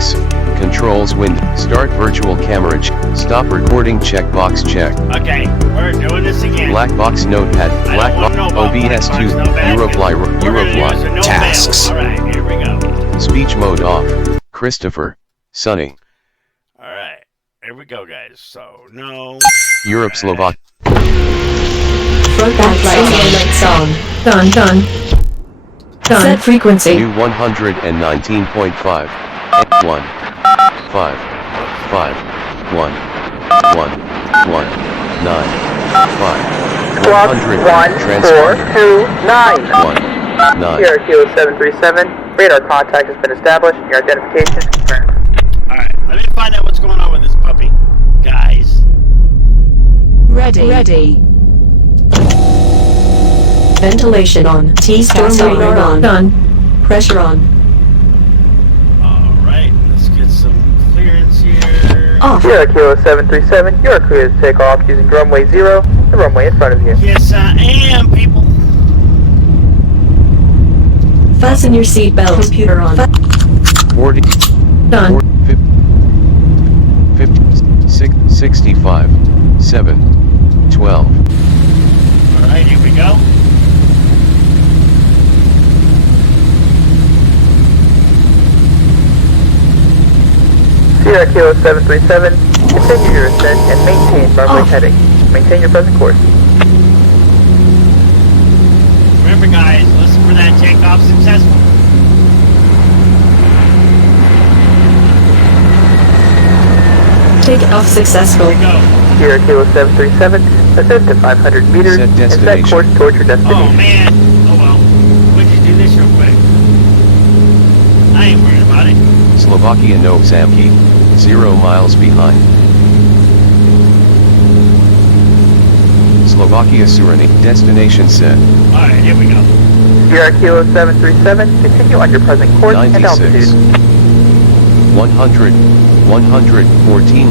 base. Controls window. Start virtual camera. Stop recording checkbox check. Okay, we're doing this again. Black box notepad. Black box OBS2. Eurofly. Tasks. Alright, here we go. Speech mode off. Christopher. Sonny. Alright, here we go, guys. So, no. Europe Slovak. Front lights on. Done. Set frequency. New 119.5. 1 5 5 1 1 1 9 5 Squawk 100 1429. 1 9. Here, Kilo 737. Radar contact has been established. Your identification is confirmed. Alright, let me find out what's going on with this puppy. Guys. Ready. Ventilation on. T-storm radar on. Done. Pressure on. Alright, let's get some clearance here. Off. Here, Kilo 737. You are clear to take off using runway 0, the runway in front of you. Yes, I am, people. Fasten your seatbelt. Computer on. 40 Done. 50 65 7 12. Alright, here we go. Sierra Kilo 737, continue your ascent and maintain runway heading. Maintain your present course. Remember, guys, listen for that takeoff successful. Take off successful. Here we go. Sierra Kilo 737, ascend to 500 meters Set and set destination. course towards your Oh, destination. man. Oh, well. We'll just do this real quick. I ain't worried about it. Slovakia no Zamki. 0 miles behind. Slovakia Surani. Destination set. Alright, here we go. Sierra Kilo 737, continue on your present course and 96. altitude. 100 114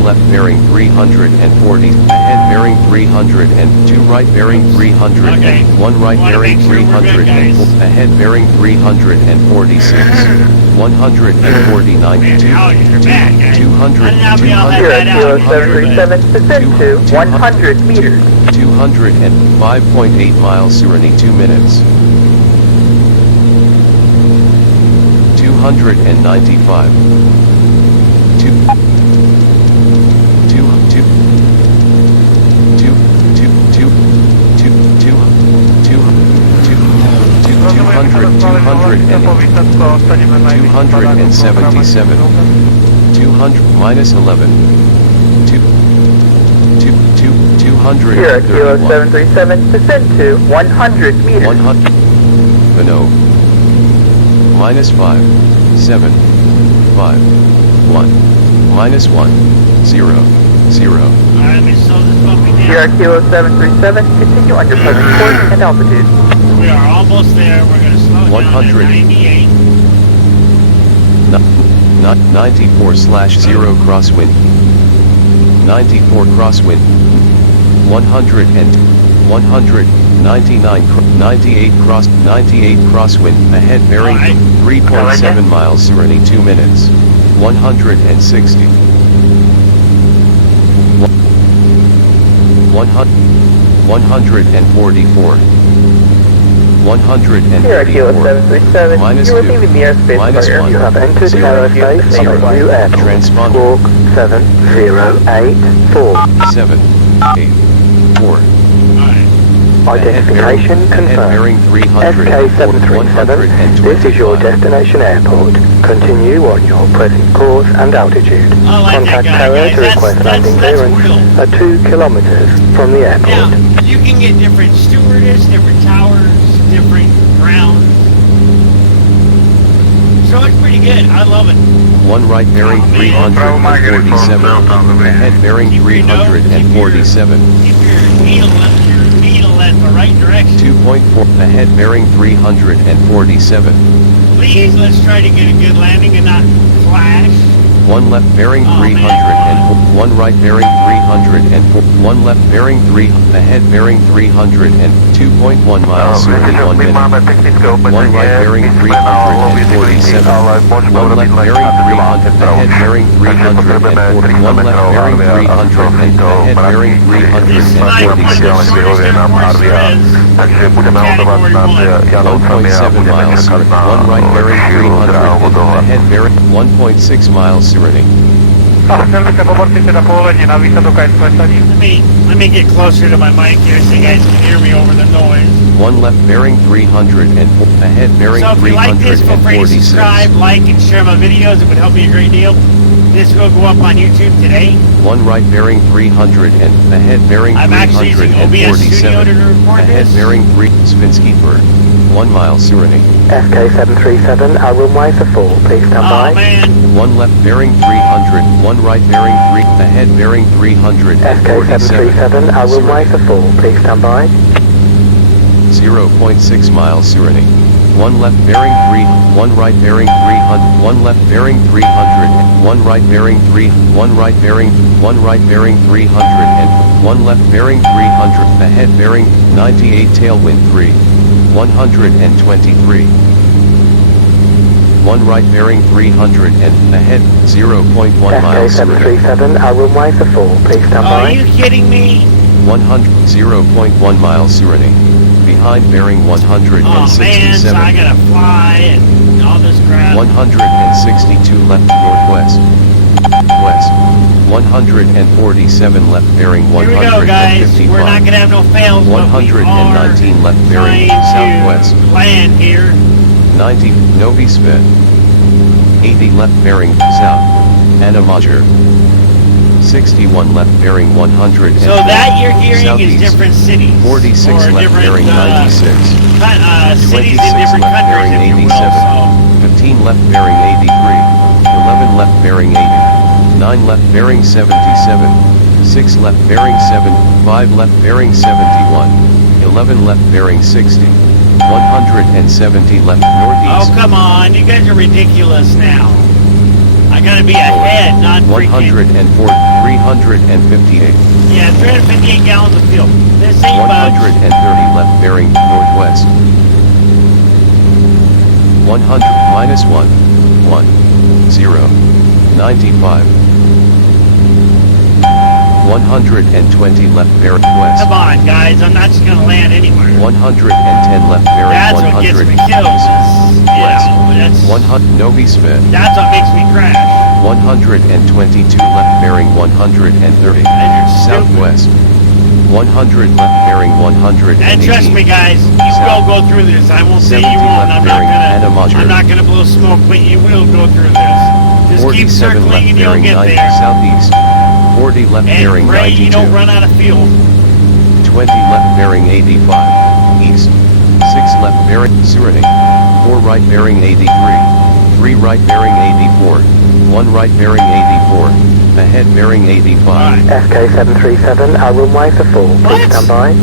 left bearing 340. Ahead bearing 300 and 2 right bearing 300 Okay. and 1 right Wanna bearing make sure we're good, 300 and guys. ahead bearing 346. 149 Man, how you're bad, guys. 200 I'll be all that 200 bad Sierra out. Kilo 737, descend to 100 meters. 205.8 miles Surani 2 minutes. 295. 277. 200 minus 11. 200. Sierra Kilo 737, descend to 100 meters. 100. Vano. Minus 5. 7. 5. 1. Minus 1. 0. 0. Alright, let me slow this puppy Sierra down. Kilo 737, continue on your present course and altitude. We are almost there. We're going to slow it down 100. to 98. Not 94/0 crosswind. 94 crosswind. 100 and 100. 99 98 crosswind. Ahead bearing Alright. 3.7 miles Surani 2 minutes. 160. 144. Sierra Kilo 134. 737, Minus you are 2. leaving the airspace of our Minus 1. aircraft. You have entered Zero. aerospace of Zero. a new airport. Transponder. Squawk 7084. 7. 8. 4. Alright. Identification Head confirmed. bearing 300. SK737, this is your destination airport. Continue on your present course and altitude. I like Contact that guy, tower guys. to request landing That's clearance real. at 2 kilometers from the Now, airport. you can get different stewardess, different towers, different grounds. So it's pretty good. I love it. 1 right bearing 347. Ahead bearing 347. Keep your needle at the right direction. 2.4. Ahead bearing 347. Please, let's try to get a good landing and not flash. 1 left bearing Oh, 300 man. and 1 right bearing 300 and 1 left bearing 3 ahead bearing 300 and 2.1 miles survey 1 minute. 1 right bearing 347. 1 left bearing 300 ahead bearing 304. 1 left bearing 300 and ahead bearing This is like one of the 346. shortest airports there is. Takže budeme letovat nad Janovcami a 1.7 budeme miles čekat survey. na 1 right bearing 300 and tohle. ahead bearing 1.6 miles survey. A chcel by sa poborci teda povolenie na výsadok aj sklesaní. Let me get closer to my mic here so you guys can hear me over the noise. 1 left bearing 300 and ahead bearing So if you like this, feel free to 346. subscribe, like, and share my videos. It would help me a great deal. This will go up on YouTube today. 1 right bearing 300 and ahead bearing I'm actually using OBS Studio to 347. record Ahead this. bearing 3 Svinsky bird. 1 mile Serenity. SK737, our runway for 4, please stand Oh by. man, 1 left bearing 300, 1 right bearing 3, ahead bearing 347. SK737, our runway for 4, please stand by. 0.6 miles Serenity. 1 left bearing 3, 1 right bearing 300, 1 left bearing 300, 1 right bearing 3, 1 right bearing, 1 right bearing 300 and 1 left bearing 300, ahead bearing 98 tailwind 3, 123. 1 right bearing 300 and ahead 0.1 miles Serenity. SK737, our runway for 4, please stand are by. you kidding me? 0.1 miles Serenity. Behind bearing Oh man, so 167. I gotta fly and all this crap. 162 left northwest. West. 147 left bearing Here we go, guys. We're not 155. gonna have no fails, but we are 119 left bearing trying southwest. to land here. 90 Novi Sped. 80 left bearing south. Anna Major. 61 left bearing 100. So that you're hearing southeast. is different cities. 46 or left different, bearing 96. cities 26 in different left countries, bearing if you will. 87. So 15 left bearing 83. 11 left bearing 80. 9 left bearing 77. 6 left bearing 7. 5 left bearing 71. 11 left bearing 60. 170 left oh northeast. come on, you guys are ridiculous now. I gotta be ahead, not freaking. 104, 358. Yeah, 358 gallons of fuel. This ain't much. 130 left bearing northwest. 100 minus 1. 1. 0. 95. 120 left bearing west. Come on, guys, I'm not just gonna land anywhere. 110 left bearing That's what gets 100 me killed. Is, that's 100 Novi Sped. that's what makes me crash. 122 left bearing 130. Guys are stupid. Southwest. 100 left bearing 180. And trust me, guys, you will go through this. I won't say 70 you won't. left bearing Anna Major. I'm not gonna blow smoke, but you will go through this. Just keep 47 circling left and you'll bearing get 90 there. southeast. 40 left bearing And pray 92. you don't run out of fuel. 20 left bearing 85. East. 6 left bearing Serenity. 4 right bearing 83. 3 right bearing 84. 1 right bearing 84. Ahead bearing 85. SK737, our runway for 4, What? please stand by.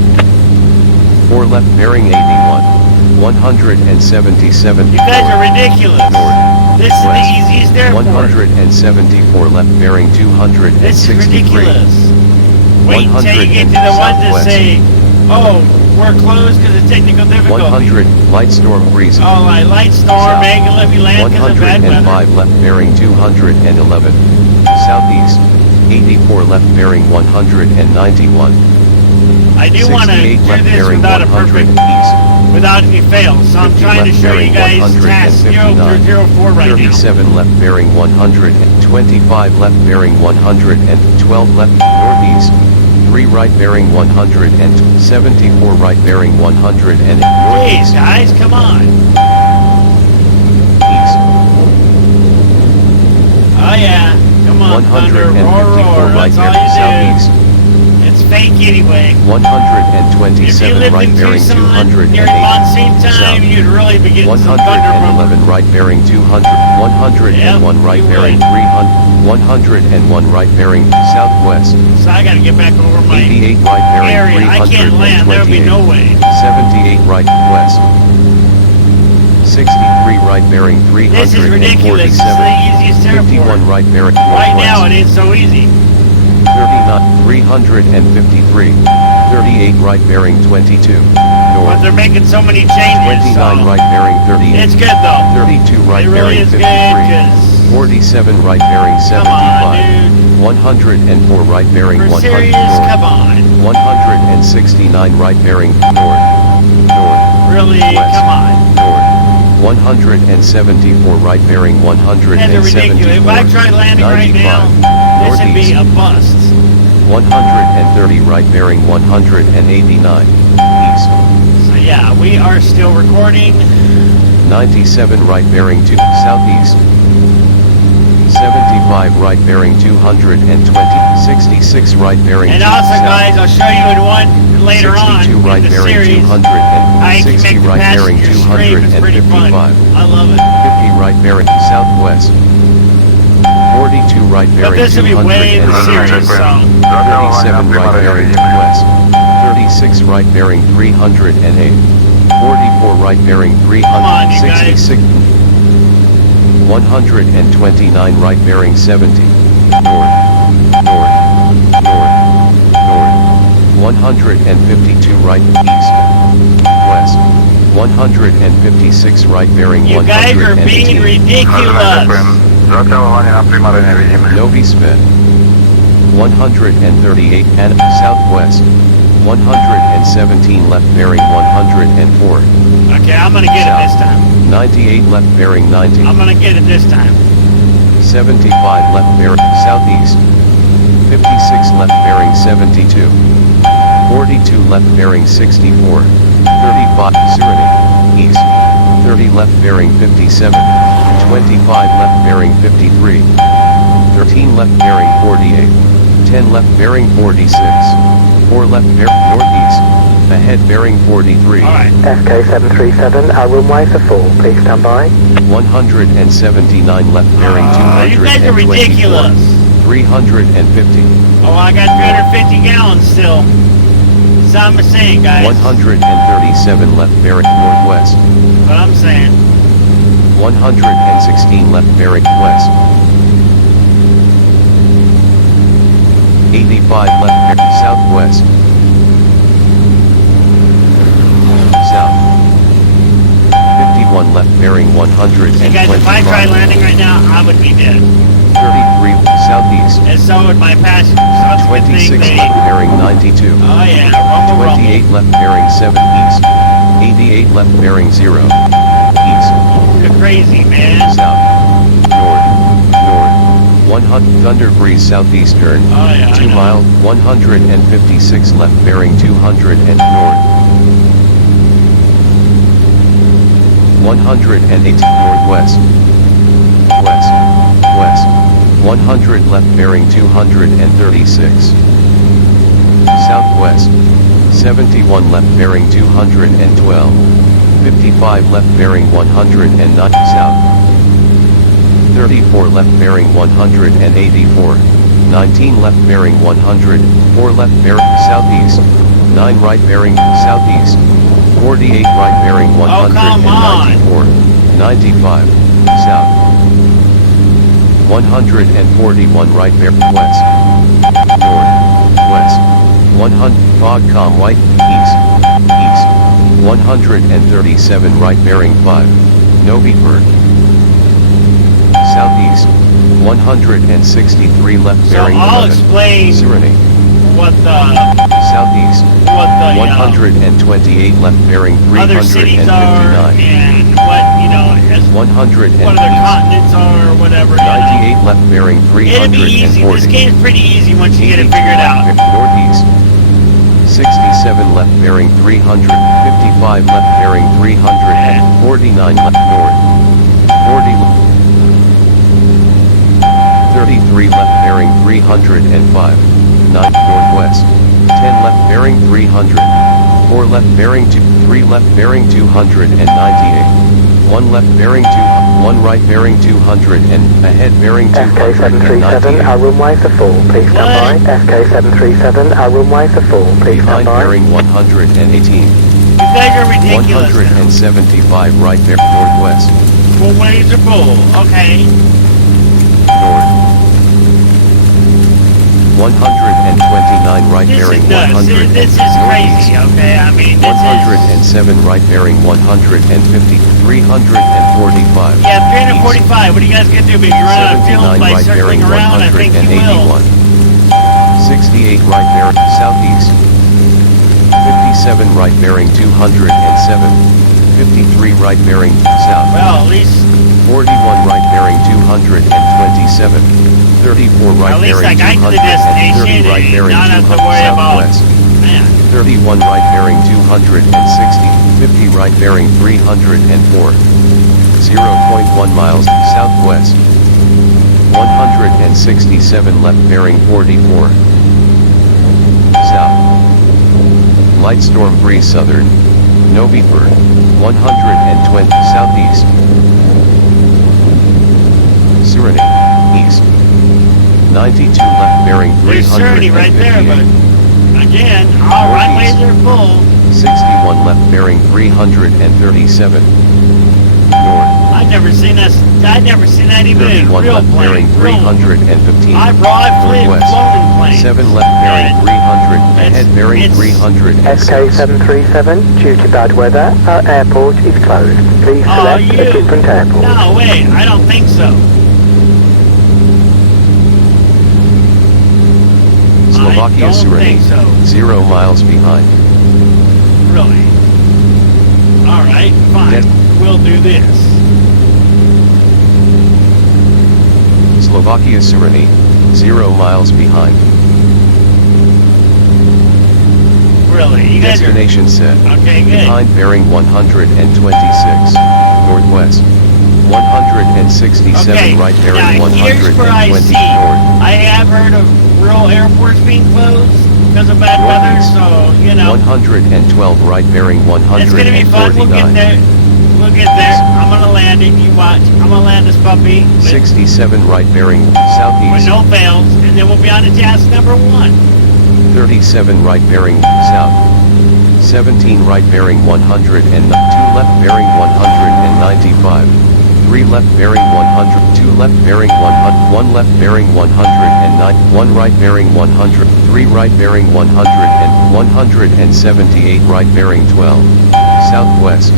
4 left bearing 81. 177. You guys are ridiculous. North. This is the West. easiest airport. 174 left bearing 263. This is ridiculous. Wait until you get to the ones that southwest. say, oh, we're closed because of technical difficulty. 100 light storm breeze. Oh, like light storm, South. angle if you land because of bad weather. 105 left bearing 211. Southeast. 84 left bearing 191. I do want to 68 do left this bearing without a 100 perfect, east. without any fails. So I'm 50 trying to left show you bearing guys task 0 through 159. 04 right now. 37 left bearing 100. 25 left bearing 100 and 12 left northeast. 3 right bearing 100 and 74 right bearing 100 and Please, northeast. guys, come on. East. Oh yeah, come on, Thunder, 154 roar, roar. right That's all bearing you southeast. do. It's fake anyway. If you 127 lived right in bearing Tucson 208. during monsoon time, south. you'd really be getting some thunder from 111 right bearing 200, 101 right you bearing would. 300, 101 right bearing southwest, So I gotta get back over my 88 right bearing area. I can't land. There'll be 328, no way. 78 right west, 63 right bearing This is ridiculous. This is the 347, easiest airport. 51 right bearing Right now northwest. it is so easy. 39, 353. 38 right bearing 22. But North. they're making so many changes. 29 So right bearing 38. it's good though. 32 right It really bearing is 53. good because 47 right bearing come on, 75. dude. 104 right bearing For 100 serious, north. come on. 169 right bearing north. North. Really, West. come on. North. 174 right bearing That's 174. ridiculous. If I tried landing right now, 95. this would be a Northeast. bust. 130 right bearing 189. East. So yeah, we are still recording. 97 right bearing 2 southeast. 75 right bearing 220. 66 right bearing 2 And also, south. guys, I'll show you in one later on 62 right in the bearing series. 200 I and can 60 make the right bearing passenger scream. It's pretty fun. 255. I love it. 50 right bearing southwest. 42 right But bearing this will be way in the 200 series, so 37 right bearing west. 36 right bearing 308. 44 right bearing on, you guys. 366. 129 right bearing 70. North. North. North. North. 152 right east. West. 156 right bearing you guys are being 118. ridiculous. Zaťahovanie na primáre nevidíme. Novi Sped. 138 and southwest. 117 left bearing 104. Okay, I'm gonna get it this time. 98 left bearing 90. I'm gonna get it this time. 75 left bearing southeast. 56 left bearing 72. 42 left bearing 64. 35 Serenity east. 30 left bearing 57. 25 left bearing 53. 13 left bearing 48. 10 left bearing 46. 4 left bearing northeast. Ahead bearing 43. Alright. SK737, our runway for 4, please stand by. 179 left bearing 224. You guys are ridiculous. 350. Oh, I got 350 gallons still. That's what I'm saying, guys. 137 left bearing northwest. What I'm saying. 116 left bearing west. 85 left bearing southwest. South. 51 left bearing 125. You guys, if I tried landing right now, I would be dead. 33 southeast. And so would my passenger. So it's a good 26 thing they... left bearing 92. Oh yeah, rumble, 28 left bearing 7 east. 88 left bearing 0 east. You're crazy, man. South. North. North. 100 Thunder Breeze southeastern. Oh yeah, 2 I know. mile. 156 left bearing 200 and north. 108 northwest. West. West. 100 left bearing 236. Southwest. 71 left bearing 212. 55 left bearing 109 south. 34 left bearing 184. 19 left bearing 100. 4 left bearing southeast. 9 right bearing southeast. 48 right bearing Oh, come on. 194. 95 south. 141 right bearing west. North. West. 100 Fogcom white east. East. 137 right bearing 5. Novi Bird. Southeast. 163 left So bearing I'll 11. explain Serenity. what the Southeast. 128 left bearing other cities are 359. and what, as 100 what other continents are or whatever. 98 left bearing It'll be easy. 340. This game's pretty easy once you get it figured out. Northeast. 67 left bearing 300. 55 left bearing 300. 49 left north. 40 33 left bearing 305. 9 northwest. 10 left bearing 300. 4 left bearing 2. 3 left bearing 298. 1 left bearing 2. 1 right bearing 200 and ahead bearing SK737, our 298. runway for 4, please stand by. SK737, our runway for 4, please Behind stand by. bearing 118. You guys are ridiculous. 175 right bearing northwest. Well, waves are full. Okay. north. 129 right This bearing is nuts. 100 This is northeast. crazy, okay? I mean, this is... 107 right bearing 150, 345. Yeah, 345. What are you guys going to do? Maybe run out of fuel 79 by right circling bearing around? I think you will. 181. 68 right bearing southeast. 57 right bearing 207. 53 right bearing south. Well, at least... 41 right bearing 227. 34 right At least I bearing got to 200 the destination and 30 right and bearing not have to 200 worry about... southwest. Man. 31 right bearing 260, 50 right bearing 304. 0.1 miles southwest. 167 left bearing 44. South. Light storm breeze southern. November. 120 southeast. Serenity, east. 92 left bearing There's 30 right there, but 358. again, all runways are full. 61 left bearing 337. North. I've never seen that even in 31 real left bearing plane. 315. I've flown Northwest. floating planes. 7 left bearing And 300. Ahead bearing it's- 306. SK737, due to bad weather, our airport is closed. Please Oh, select you? a different airport. No, wait, I don't think so. Slovakia I don't Serenity. think so. 0 miles behind. Really? Alright, fine. Yes. We'll do this. Slovakia Serenity. 0 miles behind. Really? You guys are... Destination set. Okay, good. Behind bearing 126. Northwest. 167 Okay, right now bearing here's where I 120 see. north. I have heard of rural airports being closed because of bad weather, Northeast. so, you know. 112 right bearing It's gonna be fun. We'll get 149. there. We'll get there. I'm gonna land it. You watch. I'm gonna land this puppy with 67 right bearing southeast. no fails, and then we'll be on to task number 1. 37 right bearing south. 17 right bearing 100 and 2 left bearing 195. 3 left bearing 100, 2 left bearing 100, 1 left bearing 109, 1 right bearing 100, 3 right bearing 100 and 178 right bearing 12. Southwest.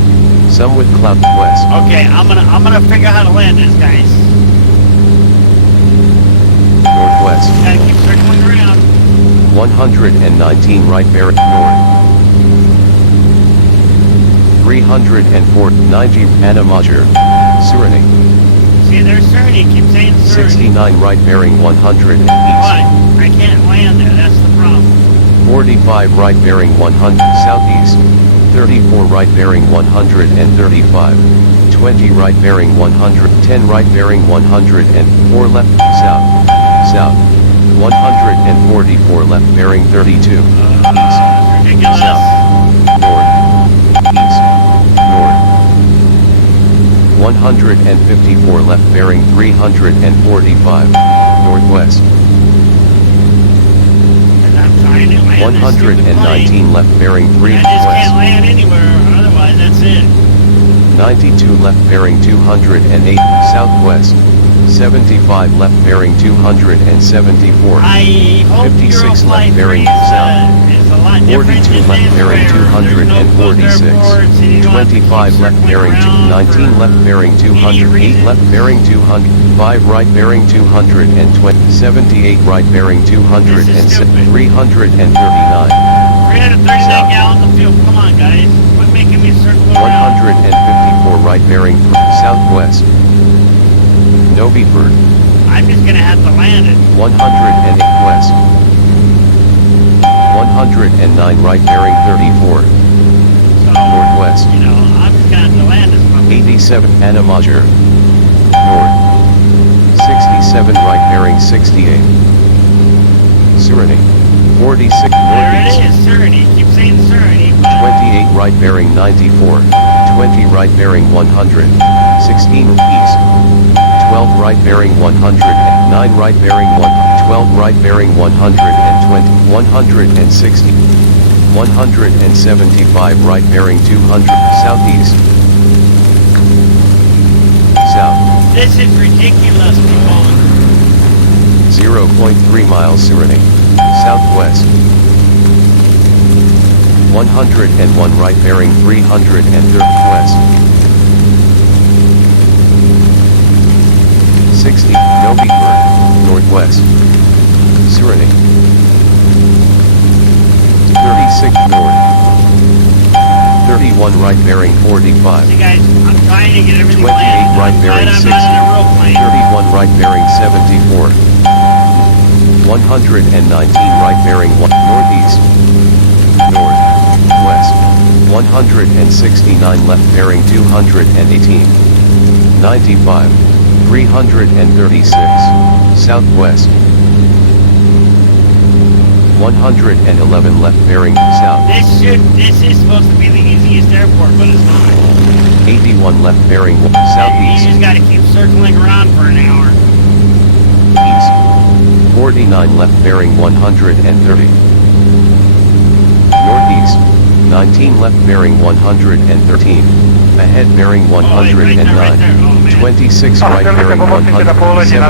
Some with cloud west. Okay, I'm gonna figure out how to land this, guys. Northwest. Gotta keep circling around. 119 right bearing north. 304, 90 Anna Major. Serenity. See, there's Cerny. Keep saying Cerny. 69 right bearing 100 But east. I can't land there. That's the problem. 45 right bearing 100 southeast. 34 right bearing 135. 20 right bearing 100. 10 right bearing 100 and 4 left south. South. 144 left bearing 32. East. Ridiculous. South. North. East. North. 154 left bearing 345. Northwest. And I'm trying to land this stupid plane. 119 left bearing 3 I just can't west. land anywhere. Otherwise, that's it. 92 left bearing 208 southwest. 75 left bearing 274. I hope 56 Eurofly left 3 bearing is a lot different 42 these left days bearing where there's no closed 246. airports and you don't have to keep 25 left circling bearing around 19 for left bearing 200. 8 reason. left bearing 200. 5 right bearing 220. 78 right bearing 200 This is and stupid. 339. 339 gallons of fuel. Come on, guys. Quit making me circle around. 154 right bearing southwest. November. I'm just gonna have to land it. 108 west. 109 right bearing 34. So, Northwest. you know, I'm just gonna have to land this puppy. 87 Anna Major. North. 67 right bearing 68. Serenity. 46 There northeast. it is, Cerny. Keep saying Cerny. 28 right bearing 94. 20 right bearing 100. 16 east. 12 right bearing 100. 9 right bearing 1. 12 right bearing 120. 160. 175 right bearing 200. Southeast. South. This is ridiculous, people. 0.3 miles Suriname. Southwest. 101 right bearing 330 west. 60, Noviember, northwest. Suriname. 36 north. 31 right bearing 45. See guys, I'm trying to get everything 28 landed. right I'm bearing glad I'm 60. not in a real plane. 31 right bearing 74. 119 right bearing 1 northeast. North. West. 169 left bearing 218. 95. 336. Southwest. 111 left bearing south. This is supposed to be the easiest airport, but it's not. 81 left bearing You southeast. just gotta keep circling around for an hour. East. 49 left bearing 130. Northeast. 19 left bearing 113. Ahead bearing 109. right there. Oh, man. 26 right bearing 107. 113 I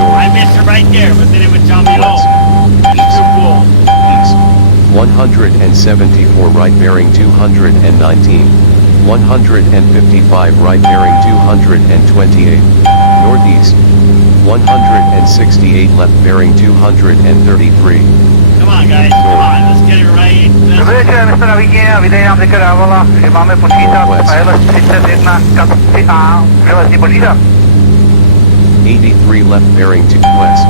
north. missed it right there, but then it would tell me, West. oh, it's too full. East. 174 right bearing 219. 155 right bearing 228. Northeast. 168 left bearing 233. Come on, guys, come on, let's get it right. Dobrý večer, Mr. Naviginia, vydej nám deklarovala, že máme počítat ALS 31 kapci A, železný počítat. 83 left bearing 2 west.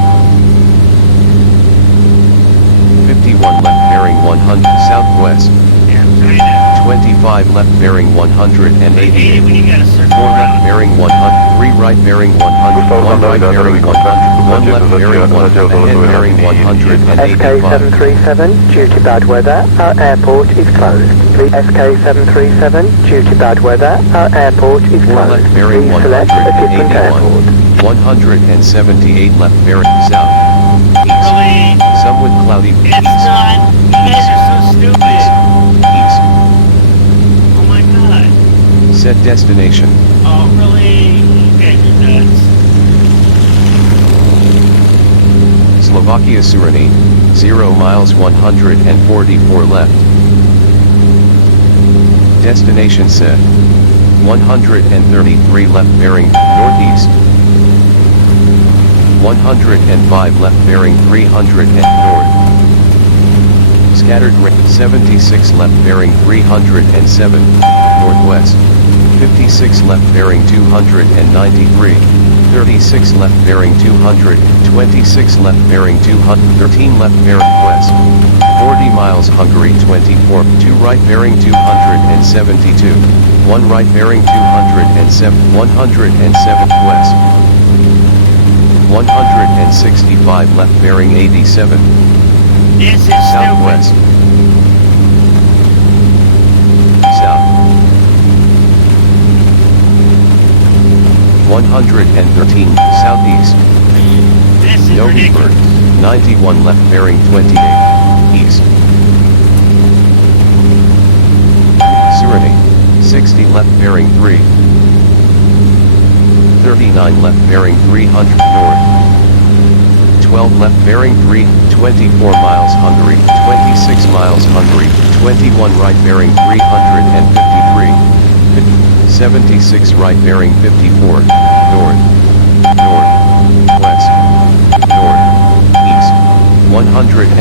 51 left bearing 100 southwest. Yeah, trying to 25 left bearing 180. hate it when you gotta circle 4 left around. bearing 100, 3 right bearing 100, 1 right bearing 100, 1 left bearing 100, ahead bearing 185. SK737, due to bad weather, our airport is closed. Please SK737, due to bad weather, our airport is 4 closed. left bearing Please select a different airport. 181, 178 left bearing south, east, Really? somewhat cloudy, It's east, not. You guys are so stupid. east, Oh my god. set destination, Oh, really? You guys are nuts. Slovakia Suriname, 0 miles 144 left. Destination set. 133 left bearing northeast. 105 left bearing 300 and north. Scattered range 76 left bearing 307 northwest. 56 left bearing 293. 36 left bearing 200, 26 left bearing 200, 13 left bearing west. 40 miles Hungary 24, 2 right bearing 272. 1 right bearing 207, 107 west. 165 left bearing 87. This is Southwest. South. 113 southeast. stupid. This is Noviember. ridiculous. 91 left bearing 28 east. Suriname. 60 left bearing 3. 39 left bearing 300 north. 12 left bearing 3, 24 miles Hungary, 26 miles Hungary, 21 right bearing 353. 76 right bearing 54, north, north, west, north, east. 152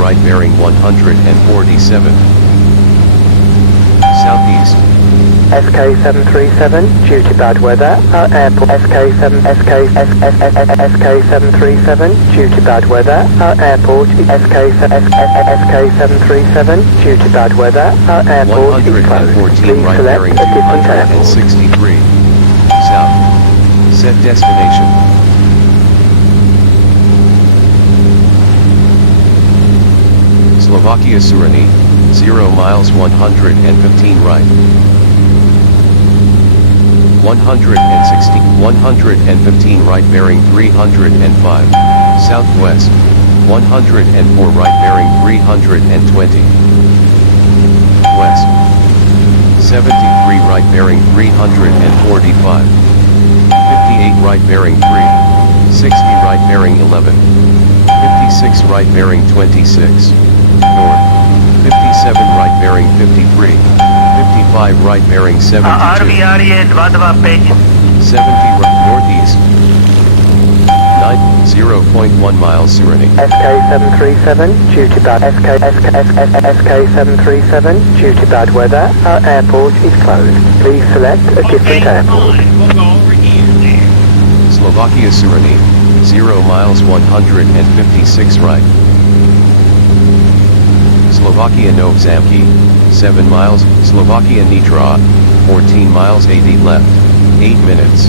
right bearing 147. Southeast. SK737, due to bad weather, our airport SK737, due to bad weather, our airport is SK737, due to bad weather, our airport is closed. 114 Please right select bearing a different airport. 263. South. Set destination. Slovakia Suriname, 0 miles 115 right. 160, 115 right bearing 305. Southwest. 104 right bearing 320. West. 73 right bearing 345. 58 right bearing 3. 60 right bearing 11. 56 right bearing 26. North. 57 right bearing 53. 55 right bearing 72. RVRE 225. 70 right northeast. 0.1 miles Serenity. SK737, due to bad SK737, due to bad weather, our airport is closed. Please select a different airport. Fine. We'll go over here there. Slovakia Serenity. 0 miles 156 right. Slovakia Nov Zamki. 7 miles. Slovakia Nitra. 14 miles 80 left. 8 minutes.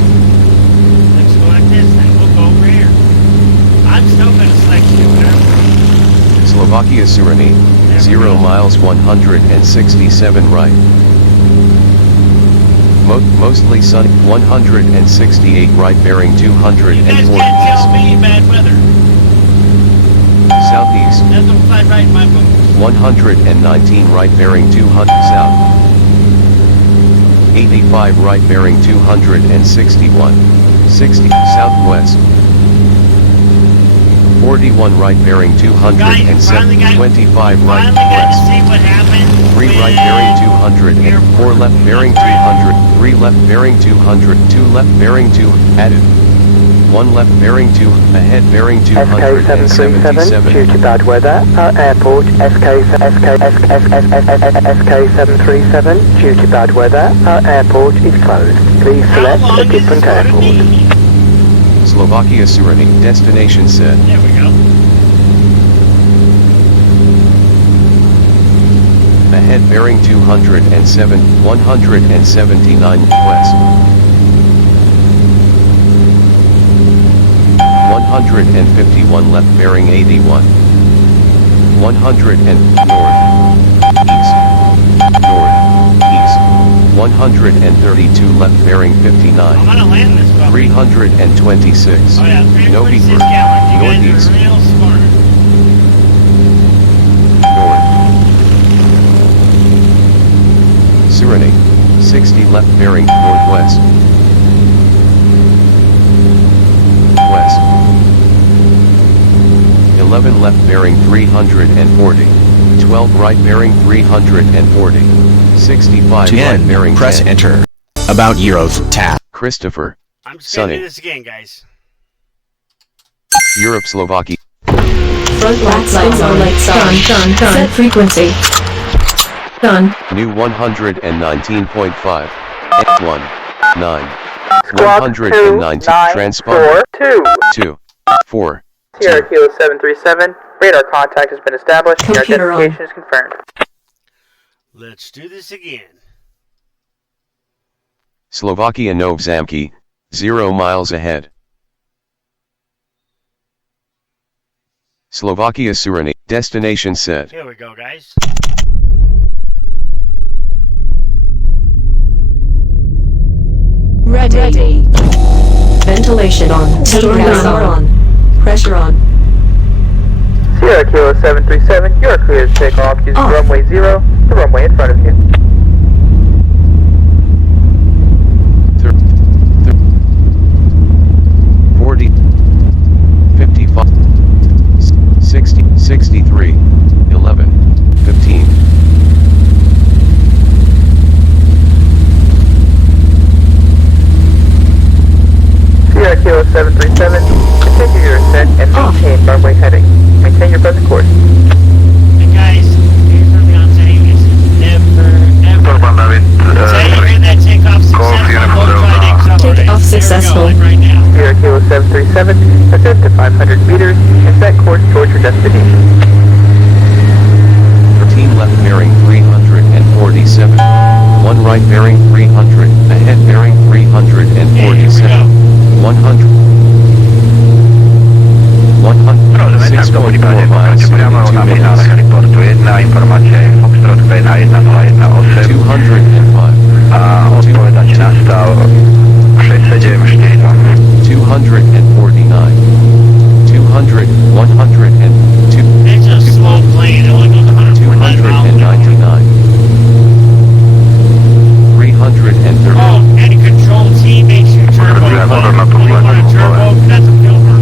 Let's go like this then. We'll go over here. I'm still going to select you, whatever. Slovakia Serenity. 0 miles 167 right. Mostly sunny. 168 right bearing 204 You guys east. can't tell me bad weather. Southeast. That don't fly right in my book. 119 right bearing 200 south. 85 right bearing 261. 60 southwest. 41 right bearing 207. 25 right Finally got to west. see what happened. 3 right bearing 200. 4 left bearing 200. 3 left bearing 200. 2 left bearing 2 added. 1 left bearing 2 ahead bearing SK737, due 277. to bad weather, our airport SK737, due to bad weather, our airport is closed. Please How select long a is different this going to airport. be? Slovakia Serenity. Destination set. There we go. Ahead bearing 207, 179 west. 151 left bearing 81. 100 and north. East. North. East. 132 left bearing 59. I'm going to land this puppy. 326. Oh yeah, No 326 beeper. gallons. You Northeast. guys are real smart. North. Serenity. 60 left bearing northwest. West. 11 left bearing 340. 12 right bearing 340. 65 right 10. bearing Press 10. enter. About Euros tab. Christopher. I'm just going to Sonny. do this again, guys. Europe Slovakia. Front lights are lights on. Done. Set frequency. Done. New 119.5. 1. 9. Squawk 119. Transponder. 294 2. 4. Sierra Kilo 737, radar contact has been established and your Computer on. identification is confirmed. Let's do this again. Slovakia Nov Zamki. 0 miles ahead. Slovakia Serenity. Destination set. Here we go, guys. Ready. Ventilation on. Storm on. Pressure on. Sierra Kilo 737, you are clear to take off using Off. runway 0, the runway in front of you. Thir- 40. 55. 60. 63. 11. 15. Sierra Kilo 737, continue your ascent and maintain runway heading. Maintain your present course. And guys, here's what I'm going to say. Is never, ever. Say you hear that takeoff successful, don't try to accelerate. Takeoff successful. There we go, like right now. Sierra Kilo 737, ascend to 500 meters and set course towards your destination. 13 left bearing 347. 1 right bearing 300. Ahead bearing 347. 100. 6.4 miles. 2 minutes. 205. 249. 200. 100 and 2. It's a slow plane. It only goes 149 miles an hour. 299. 330. Oh, and control T makes you turbo. When you want to turbo, that's a fuel burn.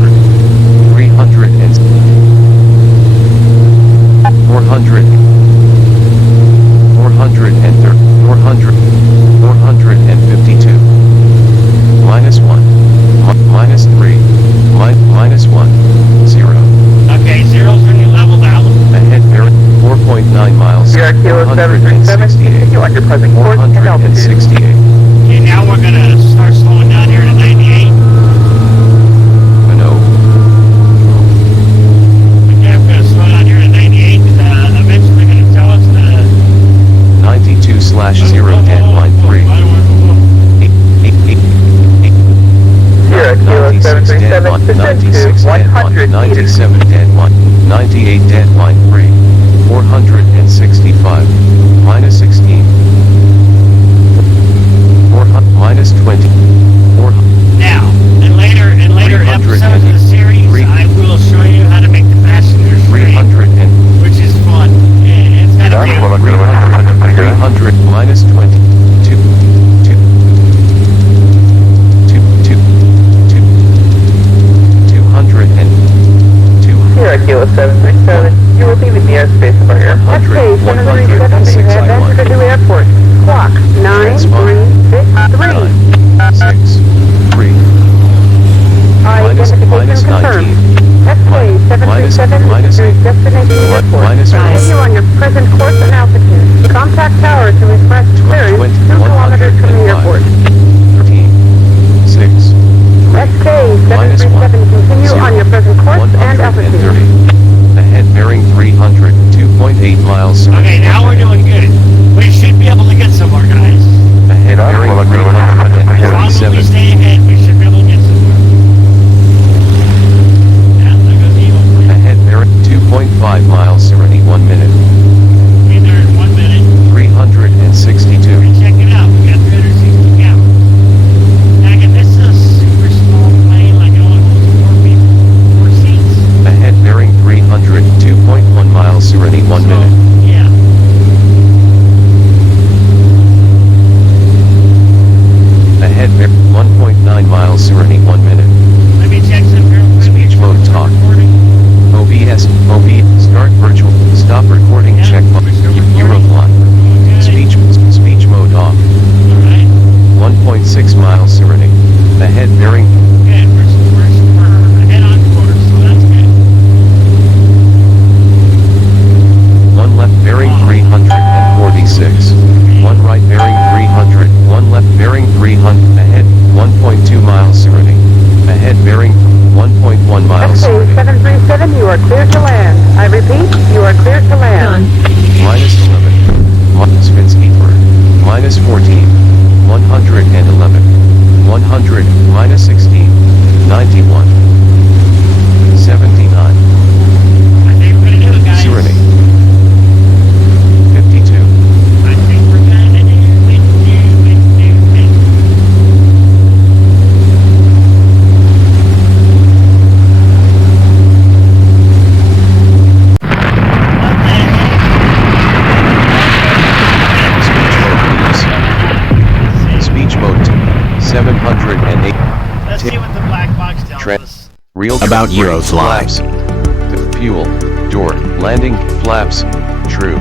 Sierra Kilo 737, continue on your present course and altitude. 468. Okay, now we're gonna start slowing down here to 98. No. Okay, we're gonna slow down here to 98. Eventually gonna tell us the 92/0 dead line 3. Sierra Kilo 737, descend to 100 meters. 97 dead line, 98 dead line 3, 465, minus 16, minus 20, 400, Now, in later episodes of the series, I will show you how to make the passengers free, 300 and which is fun. And it's kind of 300 minus 20, 2, 2, 2, 2, 2, 200 and 200. Sierra Kilo 737, you will be in the airspace of our airport. SK 737, you have entered a new airport. Clock 9363. 6, 3, minus Identification confirmed. 19, SK 737, minus- your destination airport. minus- Continue on your present course and altitude. Contact tower to request clearance 2 kilometers from the airport. 13, 6, 3, SK minus 737, continue 0, on your present course and altitude. 130. Ahead bearing 300, 2.8 miles. Okay, now we're doing good. We should be able to get somewhere, guys. Ahead bearing As long as we 347. stay ahead, we should be able to get somewhere. Yeah, there goes the Eagle plane. Ahead bearing 2.5 miles, Serenity 1 minute. Be there in 1 minute. 362. And check it out. We got 360 gallons. Now again, this is a super small plane, like it only holds 4 people, 4 seats. Ahead bearing 300, 2.1 miles, Serenity 1 So, minute. yeah. Ahead bearing 1.9 miles, Serenity 1 minute. Let me check some real quick. Speech mode talk. Recording. OBS, start virtual, stop recording, Yeah, check we're still recording. Eurofly. Okay. Speech mode off. Alright. 1.6 miles, Serenity. Ahead bearing Good. We're ahead on course, so that's good. 1 left bearing 346. 1 right bearing 300. 1 left bearing 300. Ahead 1.2 miles, Serenity. Ahead bearing 1.1 miles, SK Serenity. 737, you are clear to land. I repeat, you are clear to land. Done. Minus 11. Spinskiper. Minus 14. 111. 100. Minus 16. 91. 79. I think we're gonna do it, guys. Serenity. 52. I think we're gonna do it. Speech mode 708. Let's see what the black box tells Trent. us. Real About true. Eurofly. Flaps. The fuel. Door. Landing. Flaps. True.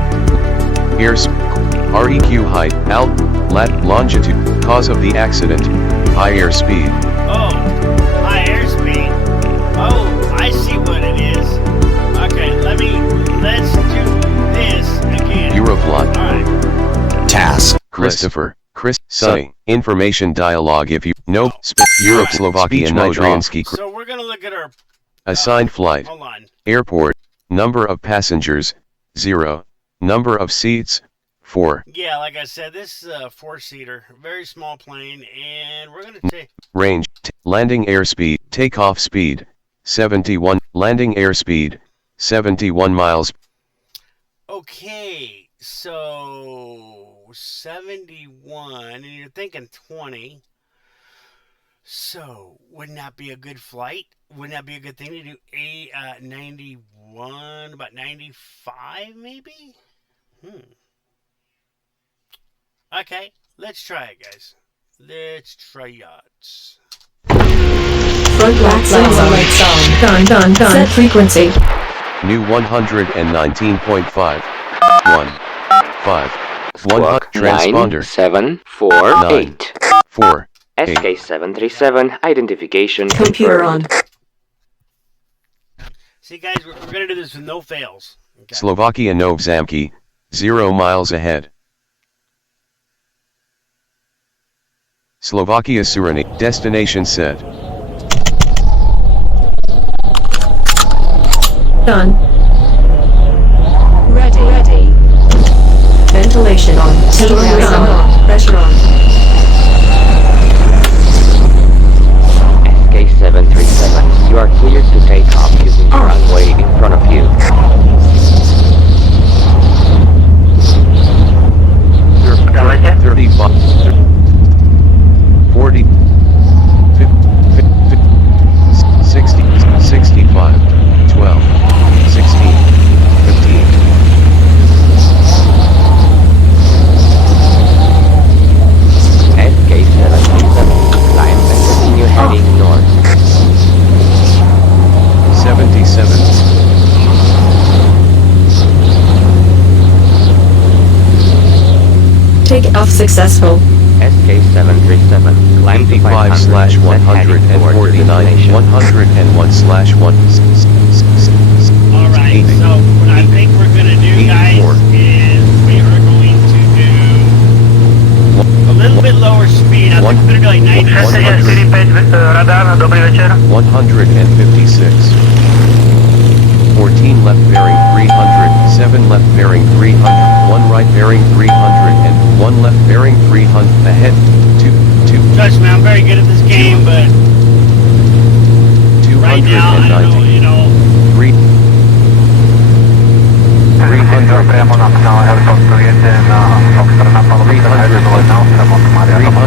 Airs. REQ height. Alt. Lat. Longitude. Cause of the accident. High airspeed. Oh, high airspeed. Oh, I see what it is. Okay, let's do this again. Eurofly. Alright. Task. Christopher. Chris. Sonny. Information dialogue if you. No. Europe. Slovakia. Nitriansky. So we're gonna look at our Assigned flight. hold on. Airport. Number of passengers. 0. Number of seats. 4. Yeah, like I said, this is a 4-seater, very small plane, and we're gonna take Range. Landing airspeed. Takeoff speed. 71. Landing airspeed. 71 miles. okay, so 71, and you're thinking 20. So, wouldn't that be a good flight? Wouldn't that be a good thing to do? 91, about 95 maybe? Okay, let's try it, guys. Let's try it. Front lights on. Done. Set frequency. New 119.5. 1. 5. 100 transponder. 9748. 4. 8. SK737 identification Computer on. confirmed. See, guys, we're gonna do this with no fails. Okay. Slovakia Nov Zamki. 0 miles ahead. Slovakia Suriname, destination set. Done. Ready. Ventilation on. Telemeters on. Pressure on. SK737, you are cleared to take off using the runway in front of you. 35, 40, 60, 65, 12, 16, 15. SK737, climb and continue heading north. 77. Take off successful. SK737, climb to 500 55/149, and heading towards your destination. 101/1. Alright, so what I think we're gonna do, guys, 84. is we are going to do a little bit lower speed. I think we're gonna do like 90. 45 radar, dobrý večer. 156. 14 left bearing 300, 7 left bearing 300, 1 right bearing 300, and 1 left bearing 300, ahead, 2. Trust me, I'm very good at this game, but right now, I don't know, 300, Priamo na helikopteru 1 na Foxtrot na palubu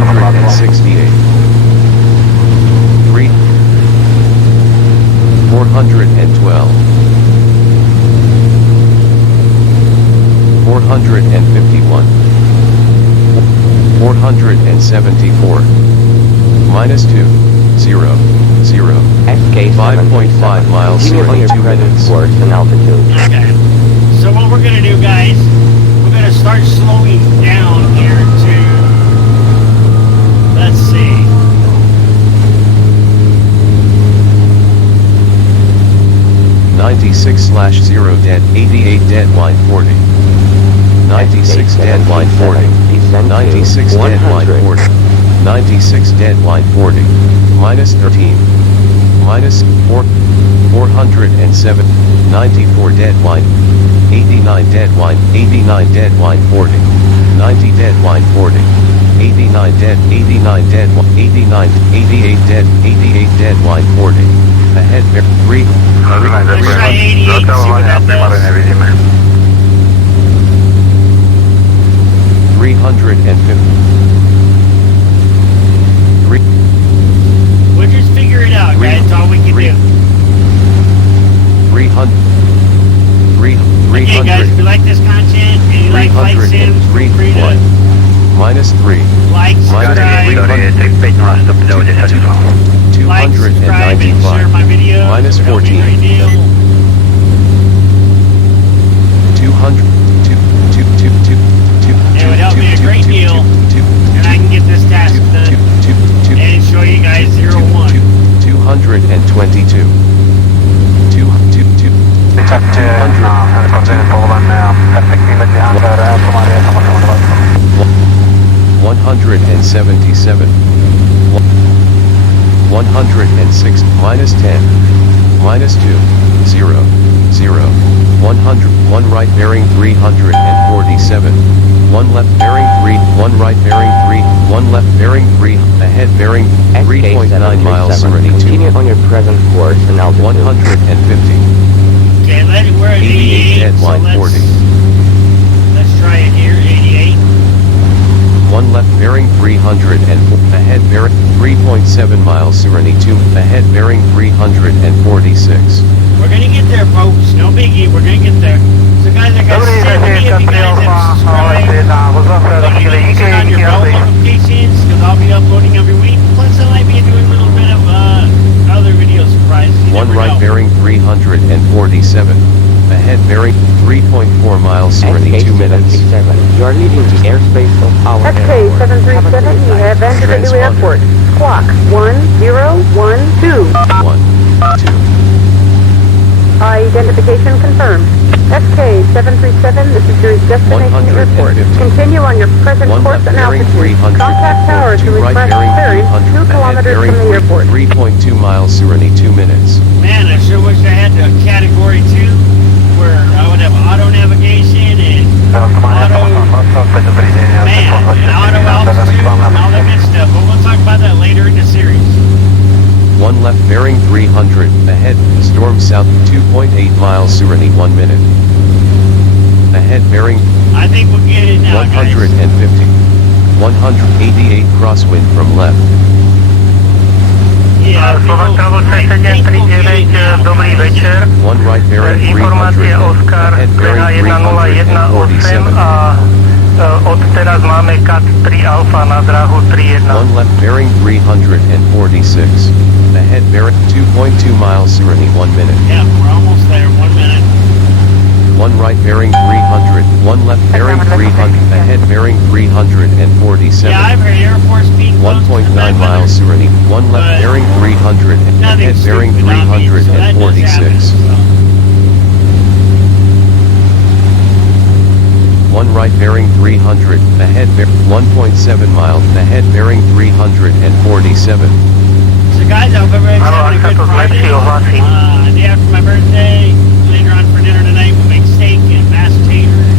368. 412. 451. 474. -2. 0. 0. SK737, 5.5 miles, continue on your 32 present minutes. course and altitude. okay. So what we're gonna do, guys, we're gonna start slowing down here to, let's see. (96/0 dead, 88 dead, line 40. 96 dead, line 40. 96 dead, line 40. 96 dead, line 40. -13. -4. 407. 94 dead, line. 89 dead, line. 89 dead, line 40. 90 dead, line 40. 89 dead, 89 dead, 89, 88 dead, 88 dead, line 40. Ahead, 3. Let's try 88, see what that does. 350. We'll just figure it out, guys. That's all we can do. 300. Again, guys, if you like this content and you like flight sims, feel free to -3. like, subscribe, like, subscribe, and share my videos. -14. Help me a great deal. 200. It would help me a great deal, and I can get this task done and show you guys 01. 222. 177. 106. -10. -2. 0. 0. 100. 1 right bearing 347. 1 left bearing 3. 1 right bearing 3. 1 left bearing 3. Ahead bearing 3.9 miles. SK737, continue on your present course and altitude. 150. Okay, we're at 88, dead, so line 40. let's try it here, 88. 1 left bearing 300 and ahead bearing 3.7 miles. Serenity 2. Ahead bearing 346. We're gonna get there, folks. No biggie. We're gonna get there. So, guys, I got 70 of you guys that subscribe. Turn on your bell notifications because I'll be uploading every week. Plus, I might be doing a little bit of other video surprises. You 1 never right know. bearing 347. Ahead bearing 3.4 miles. Serenity 2 minutes. SK737, you are leaving the airspace of our airport. SK737, you have entered the new airport. Clock 1012. 1, 2. Identification confirmed. SK737, this is your destination airport. Continue on your present One course left and bearing altitude. 300 Contact tower and to 2 right request bearing clearance 2 300, ahead kilometers bearing from the airport. 3.2 miles, Serenity 2 minutes. Man, I sure wish I had the category 2 where I would have auto navigation and auto, man, and auto altitude and all that good stuff. But we'll talk about that later in the series. 1 left bearing 300, ahead, storm south 2.8 miles, Serenity 1 minute. Ahead bearing I think we'll get it now, 150, 188 crosswind from left. Yeah, dobrý večer. 1 right bearing 300, Informácia Oscar ahead bearing 347. a od teraz máme CAT 3 Alfa na dráhu 31. 1 left bearing 346, ahead bearing 2.2 miles, Serenity 1 minute. Yeah, we're almost there. 1 minute. 1 right bearing 300, 1 left bearing 300, ahead bearing 347. Yeah, I've heard Air Force being 1.9 miles, Serenity, 1 left bearing 300, ahead bearing 346. 1 right bearing 300, ahead 1.7 miles, ahead bearing 347. So guys, I hope everybody's having a good Friday. Day after my birthday, later on for dinner tonight, we'll make steak and mashed taters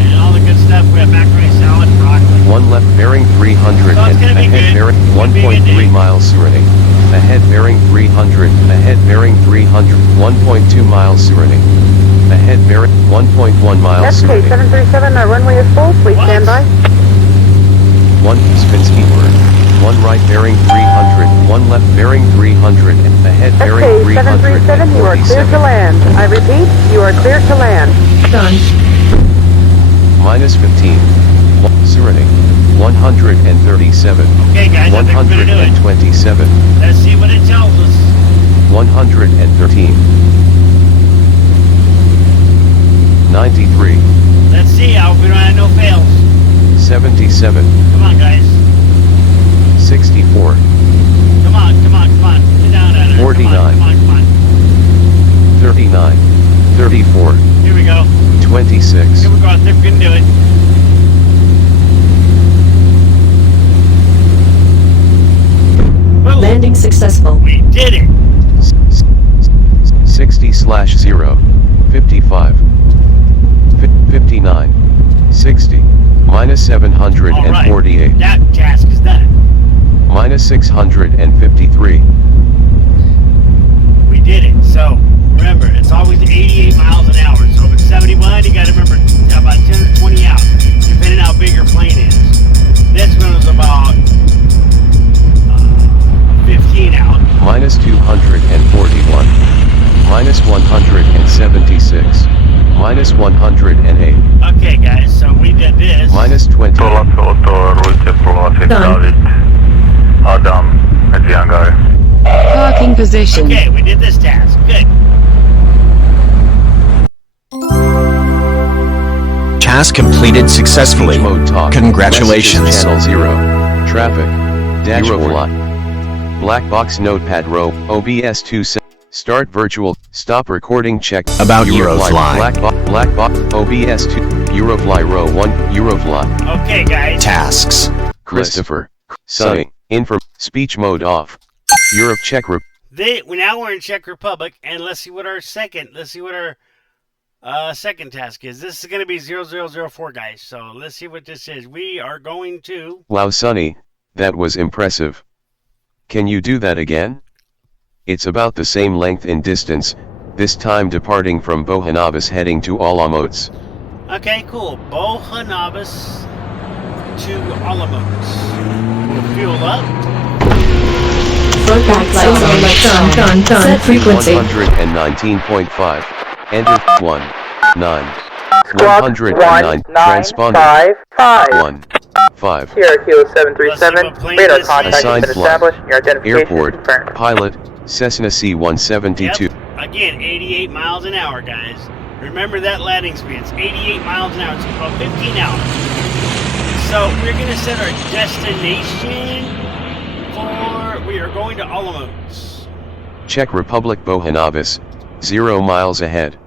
and all the good stuff. We have macaroni salad, broccoli. 1 left bearing 300, So it's and gonna be ahead good. bearing It's gonna be a good 1.3 day. miles, Serenity. Ahead bearing 300, ahead bearing 300, 1.2 miles, Serenity. Ahead bearing 1.1 miles, SK Serenity. 737, our runway is full. Please What? stand by. 1 spins eastward. 1 right bearing 300, 1 left bearing 300, and ahead bearing SK 737, you are clear to 347. land. I repeat, you are clear to land. Done. Minus 15. Serenity. 137. Okay, guys, I think we're gonna do it. 127. Let's see what it tells us. 113. 93. Let's see. I hope we don't have no fails. 77. Come on, guys. 64. Come on, come on, come on. Get down at it. 49. Come on, come on, 39. 34. come on. Here we go. 26. Here we go. I think we can do it. Boom. Landing successful. We did it. 60/0. 55. 59. 60. Minus All right. 748. That task is done. Minus 653. We did it. So remember, it's always 88 miles an hour. So if it's 71, you got to remember about 10 or 20 out, depending how big your plane is. This one was about 15 out. Minus 241. Minus 176. Minus 108. Okay, guys. So we did this. Minus 20. Done. Adam, medzi hangary. Parking position. Okay, we did this task. Good. Task completed successfully. Mode talk. Congratulations. Messages channel 0. Traffic. Dashboard. Black box notepad row. OBS 2. Start virtual. Stop recording check. About Eurofly. Black box. OBS 2. Eurofly row 1. Eurofly. Okay, guys. Tasks. Christopher. Sonny. Speech mode off. Europe Czech Now we're in Czech Republic, and let's see what our second task is. This is going to be 0004, guys. So let's see what this is. We are going to. Wow, Sonny, that was impressive. Can you do that again? It's about the same length in distance, this time departing from Bohanavis heading to Olomouc. Okay, cool. Bohanavis to Olomouc. We'll fuel up. Front back lights are lit. Done. Set frequency. 119.5. Enter 1. 9. Squawk 109. Transponder 1955. 1. 5. Sierra Kilo 737, Let's see what plane radar this contact is. has been Assigned flight. established. Your identification Airport. is confirmed. Pilot. Cessna C-172. Yep. Again, 88 miles an hour, guys. Remember that landing speed. It's 88 miles an hour. It's about 15 out. So we're going to set our destination for... We are going to Olomouc. Czech Republic Bohanavis. 0 miles ahead.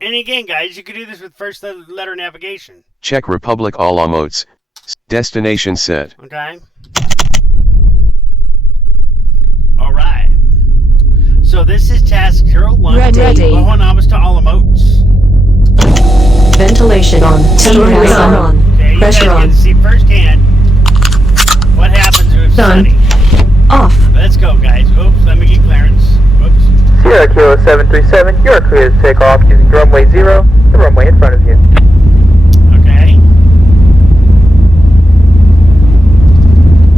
And again, guys, you can do this with first letter navigation. Czech Republic Olomouc. Destination set. Okay. All right. So this is task 01. Ready. Olomouc to Olomouc. Ventilation on. Temperature on. Okay, you guys Pressure get on. to see firsthand what happens with Done. Sonny. Off. Let's go, guys. Oops, let me get clearance. Whoops. Sierra Kilo 737, you are clear to take off using runway 0, the runway in front of you. Okay.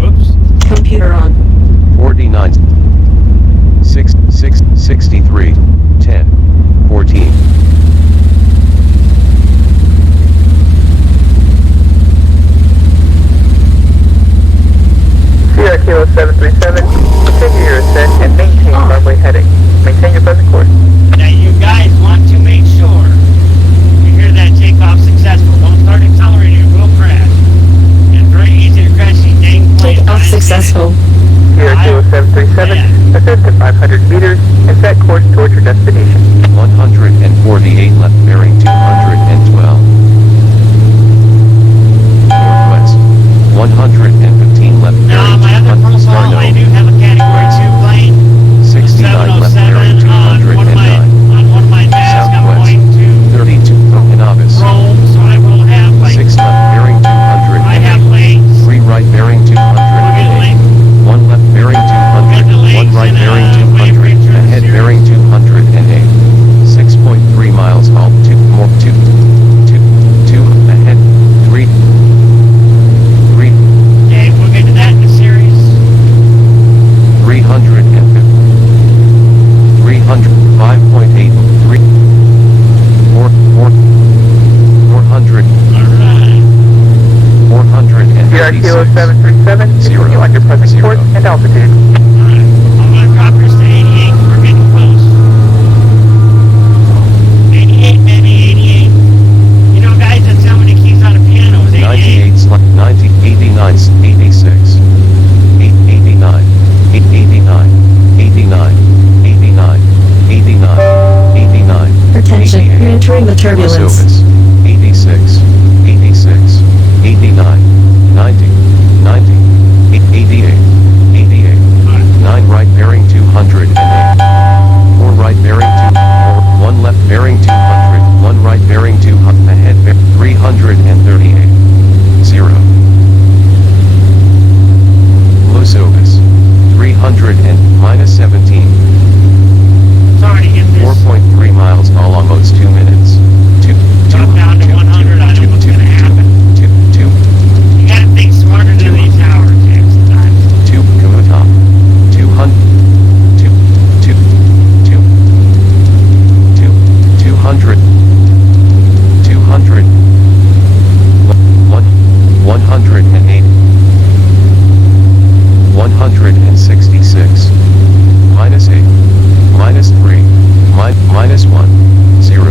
Oops. Computer on. 49. 63. 10. 14. Sierra Kilo 737, continue your ascent and maintain runway heading. Maintain your present course. Now you guys want to make sure you hear that takeoff successful. Don't start accelerating, it will crash. It's very easy to crash these dang planes. Takeoff successful. Sierra Kilo 737, ascend to 500 meters and set course towards your destination. 148 left bearing 212. Northwest. 115 left Now, bearing my other 200. profile, I do have a category 2 plane. 69 left bearing 209. On one of my tasks, I'm Southwest. going to 32 Cannabis. Rome, so I will have like 6 left bearing 200. I have lanes. 3 right bearing 200. We'll get lanes. 1 left bearing 200. 1 right bearing 200. Ahead bearing 208. 6.3 miles alt 2 more 2 ahead 3 Okay, we'll get to that in the series. 350 300 5.8 3 400 Alright. 436 Sierra Kilo 737, Zero. continue on your present Zero. course and altitude. Alright. I'm gonna drop this to 88 'cause we're getting close. 88, maybe 88. You know, guys, that's how many keys on a piano is 88. 98 90 89 86 89 89 89 89 89 89 Attention, you're entering the turbulence. Service 86 86 89 90 90 88 88 9 right bearing 208 4 right bearing 2 1 left bearing 200 1 right bearing 200 ahead 338 0 Low service 300 and minus 17 Sorry to get this. 4.3 miles all almost 2 minutes 2 Drop down to 100. I know what's gonna happen. 2 You gotta think smarter than these tower jacks sometimes. 2 Kamuta 200 2 2 2 2 200 200 1 108 166 minus 8 minus 3 minus 1 0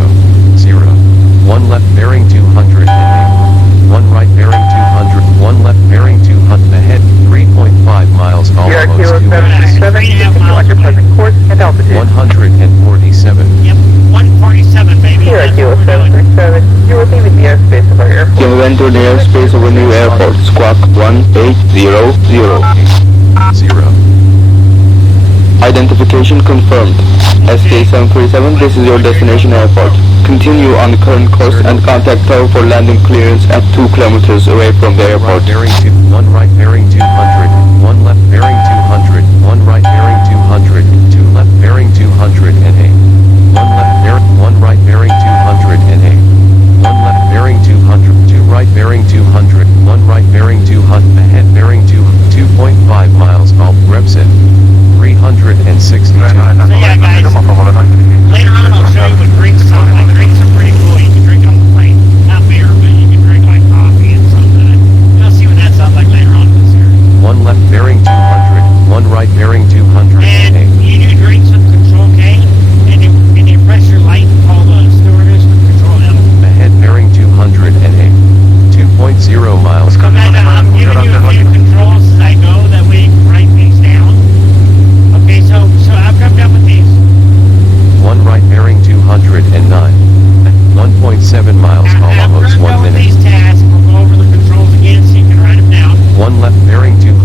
0 1 left bearing 208 1 right bearing 200 1 left bearing 200 ahead 3.5 miles Sierra almost Kilo 2 minutes 737, continue on your present course and altitude. 147 Yep, 147, baby. Sierra That's Kilo what we're doing. 737, you are leaving the airspace of our airport. You have entered the airspace of a new airport, squawk 1800. 0 Identification confirmed. SK737, this is your destination airport. Continue on the current course and contact tower for landing clearance at 2 kilometers away from the airport. Right bearing 1 right bearing 200 1 left bearing 200 1 right bearing 200 2 left bearing 208 1 left bearing 1 right bearing 208 1 left bearing 200 2 right bearing 200 1 right bearing 200 ahead bearing 2.5 miles alt Repson 362 So yeah, guys, later on I'll show you what drinks sound like. Drinks are pretty cool. You can drink on the plane. Not beer, but you can drink like coffee and something. You'll see what that sounds like later on in the series. 1 left bearing 200 1 right bearing 208 And you do drinks with control K, and you press your light and call the stewardess with control L. ahead bearing 208 2.0 miles So guys, I'm giving you a few controls as I go, that way you can write things down. Okay, so I've come up with these. 1 right bearing 209 we're 1 done with minute. these tasks, we'll go over the controls again so you can write them down. 1 left bearing 208.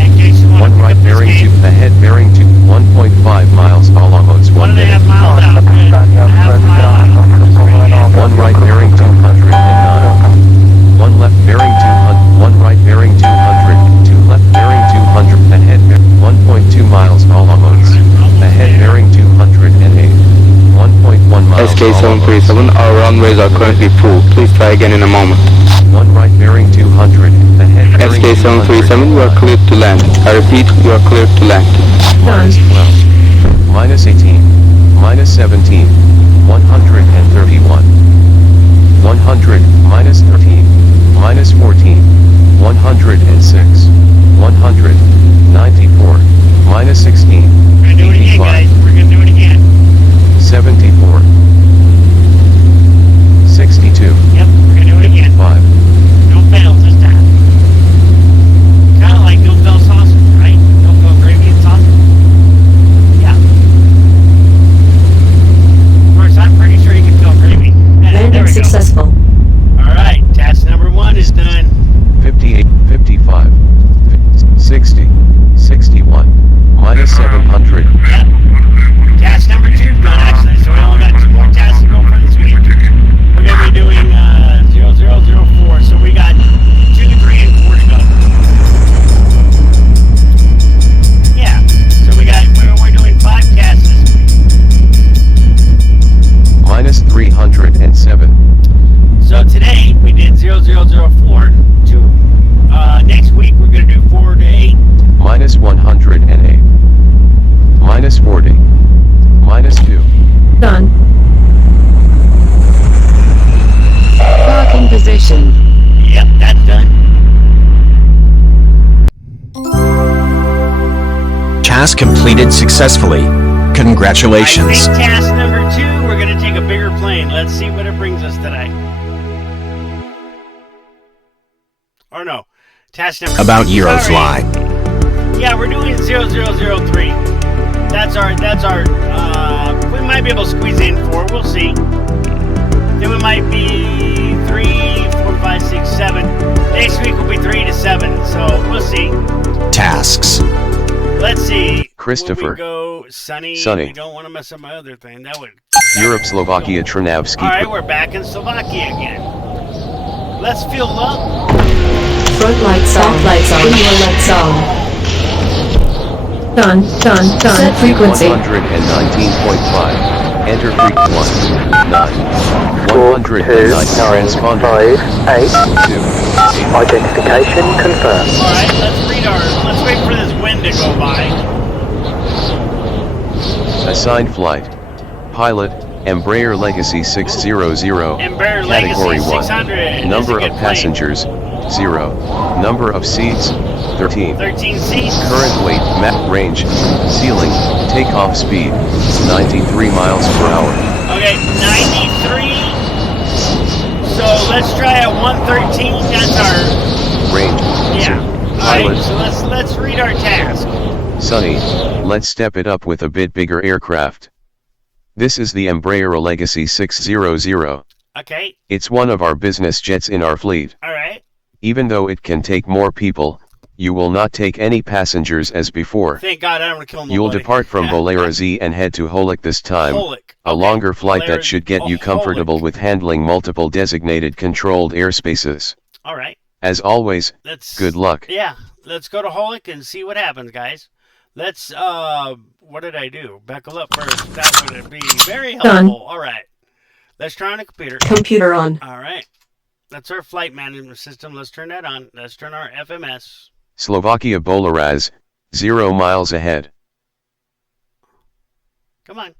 In case you want 1 to right pick up this bearing 2, game. ahead bearing 2, 1.5 miles, almost 1 minute. 1.5 miles out. Good. Half a mile out. 1 right bearing 209. 1 left bearing 200. 1 right bearing 200. 2 left bearing 200. Ahead 1.2 miles, almost. Ahead bearing 208. 1.1 miles. SK737, our runways are currently full. Please try again in a moment. 1 right bearing 200. Ahead bearing SK737, you are cleared to land. I repeat, you are cleared to land. Minus 12. Minus 18. Minus 17. 131. 100. Minus 13. Minus 14. 106. 194. Minus 16. We're gonna do it again, guys. We're gonna do it again. 74. 62. Yep, we're gonna do it again. 5. No fails this time. Kind of like no fail sausage, right? No fail gravy and sausage. Yeah. Of course, I'm pretty sure you can fail gravy. Yeah, there Landing we go. successful. All right, task number 1 is done. 58. 55. 60. 61. Minus 700. Yep. Task number 2 done, actually, so we only got 2 more tasks to go for this week. We're going to be doing 0004, so we got 2, 3, and 4 to go. Yeah, so we're doing 5 tasks this week. Minus 307. So today we did 0004 to next week we're going to do 4 to 8. Minus 108. Minus 40. Minus 2. Done. Parking position. Yep, that's done. Task completed successfully. Congratulations. I think task number 2, we're going to take a bigger plane. Let's see what it brings us today. Or no, task number About 2. Eurofly. Yeah, we're doing 0003. That's our, we might be able to squeeze in 4, we'll see. Then we might be 3, 4, 5, 6, 7. Next week will be 3 to 7, so we'll see. Tasks. Let's see. Christopher. Will we go Sonny? Sonny. We don't want to mess up my other thing. That would. Europe, Slovakia, Trnavsky. Alright, we're back in Slovakia again. Let's fuel up. Front lights on. Lights on. Rear lights on. Done. Set frequency. 119.5. Enter frequency 1. 9. 109. 2, 9, Transponder. 5, 8. 2. Identification confirmed. Alright, let's wait for this wind to go by. Assigned flight. Pilot, Embraer Legacy 600. Embraer Category Legacy 600. 1. Number That's a of good passengers, 0. Number of seats, 13. 13 seats. Current weight, map range, ceiling, takeoff speed, 93 miles per hour. Okay, 93. So let's try at 113. That's our Range. yeah. Pilot. Alright, so let's read our task. Sonny, let's step it up with a bit bigger aircraft. This is the Embraer Legacy 600. Okay. It's one of our business jets in our fleet. Alright. Even though it can take more people, you will not take any passengers as before. Thank God I don't want to kill nobody. You'll depart from Bolera Z and head to Holik this time. Holik. A Okay. longer flight Bolera- that should get you comfortable Holik. with handling multiple designated controlled airspaces. Alright. As always, Let's good luck. Yeah. Let's go to Holik and see what happens, guys. Let's what did I do? Buckle up first. That would be very helpful. Done. Alright. Let's try on the computer. Computer on. Alright. That's our flight management system. Let's turn that on. Let's turn our FMS. Slovakia Boleraz, 0 miles ahead. Come on.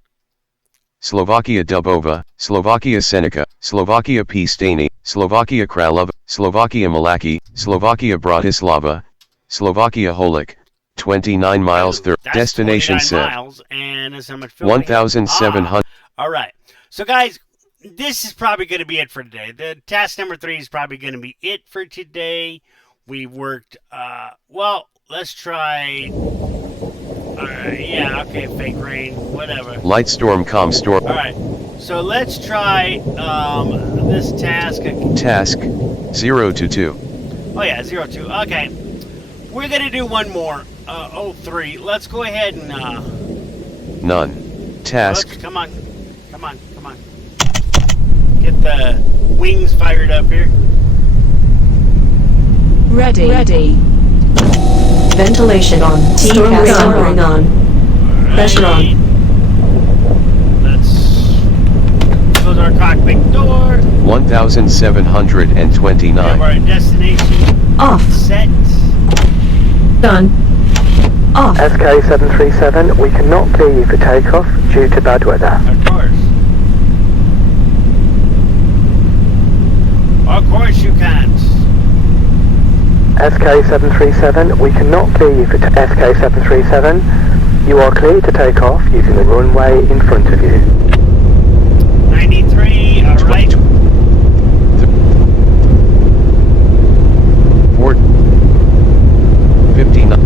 Slovakia Dubova, Slovakia Senica, Slovakia Pistani, Slovakia Kralova, Slovakia Malaki, Slovakia Bratislava, Slovakia Holik, 29 miles there. That's Destination 29 set. miles, and that's how much fuel we have. 1,700. All right. So, guys, this is probably going to be it for today. The task number 3 is probably going to be it for today. We worked, well, let's try. All right. Yeah, okay, fake rain, whatever. Light storm, calm storm. All right. So let's try this task. Task 0 to 2. Oh yeah, 0 2. Okay, we're gonna do one more. 03. Let's go ahead and None. Task come on. Get the wings fired up here. Ready. Ventilation on. TCAS on. Pressure on. Let's close our cockpit door. 1729. Have our destination Off. set. Done. Off. SK737, we cannot clear you for takeoff due to bad weather. Of course you can't. SK737, we cannot clear you for SK737. You are clear to take off using the runway in front of you. 93, alright. 59.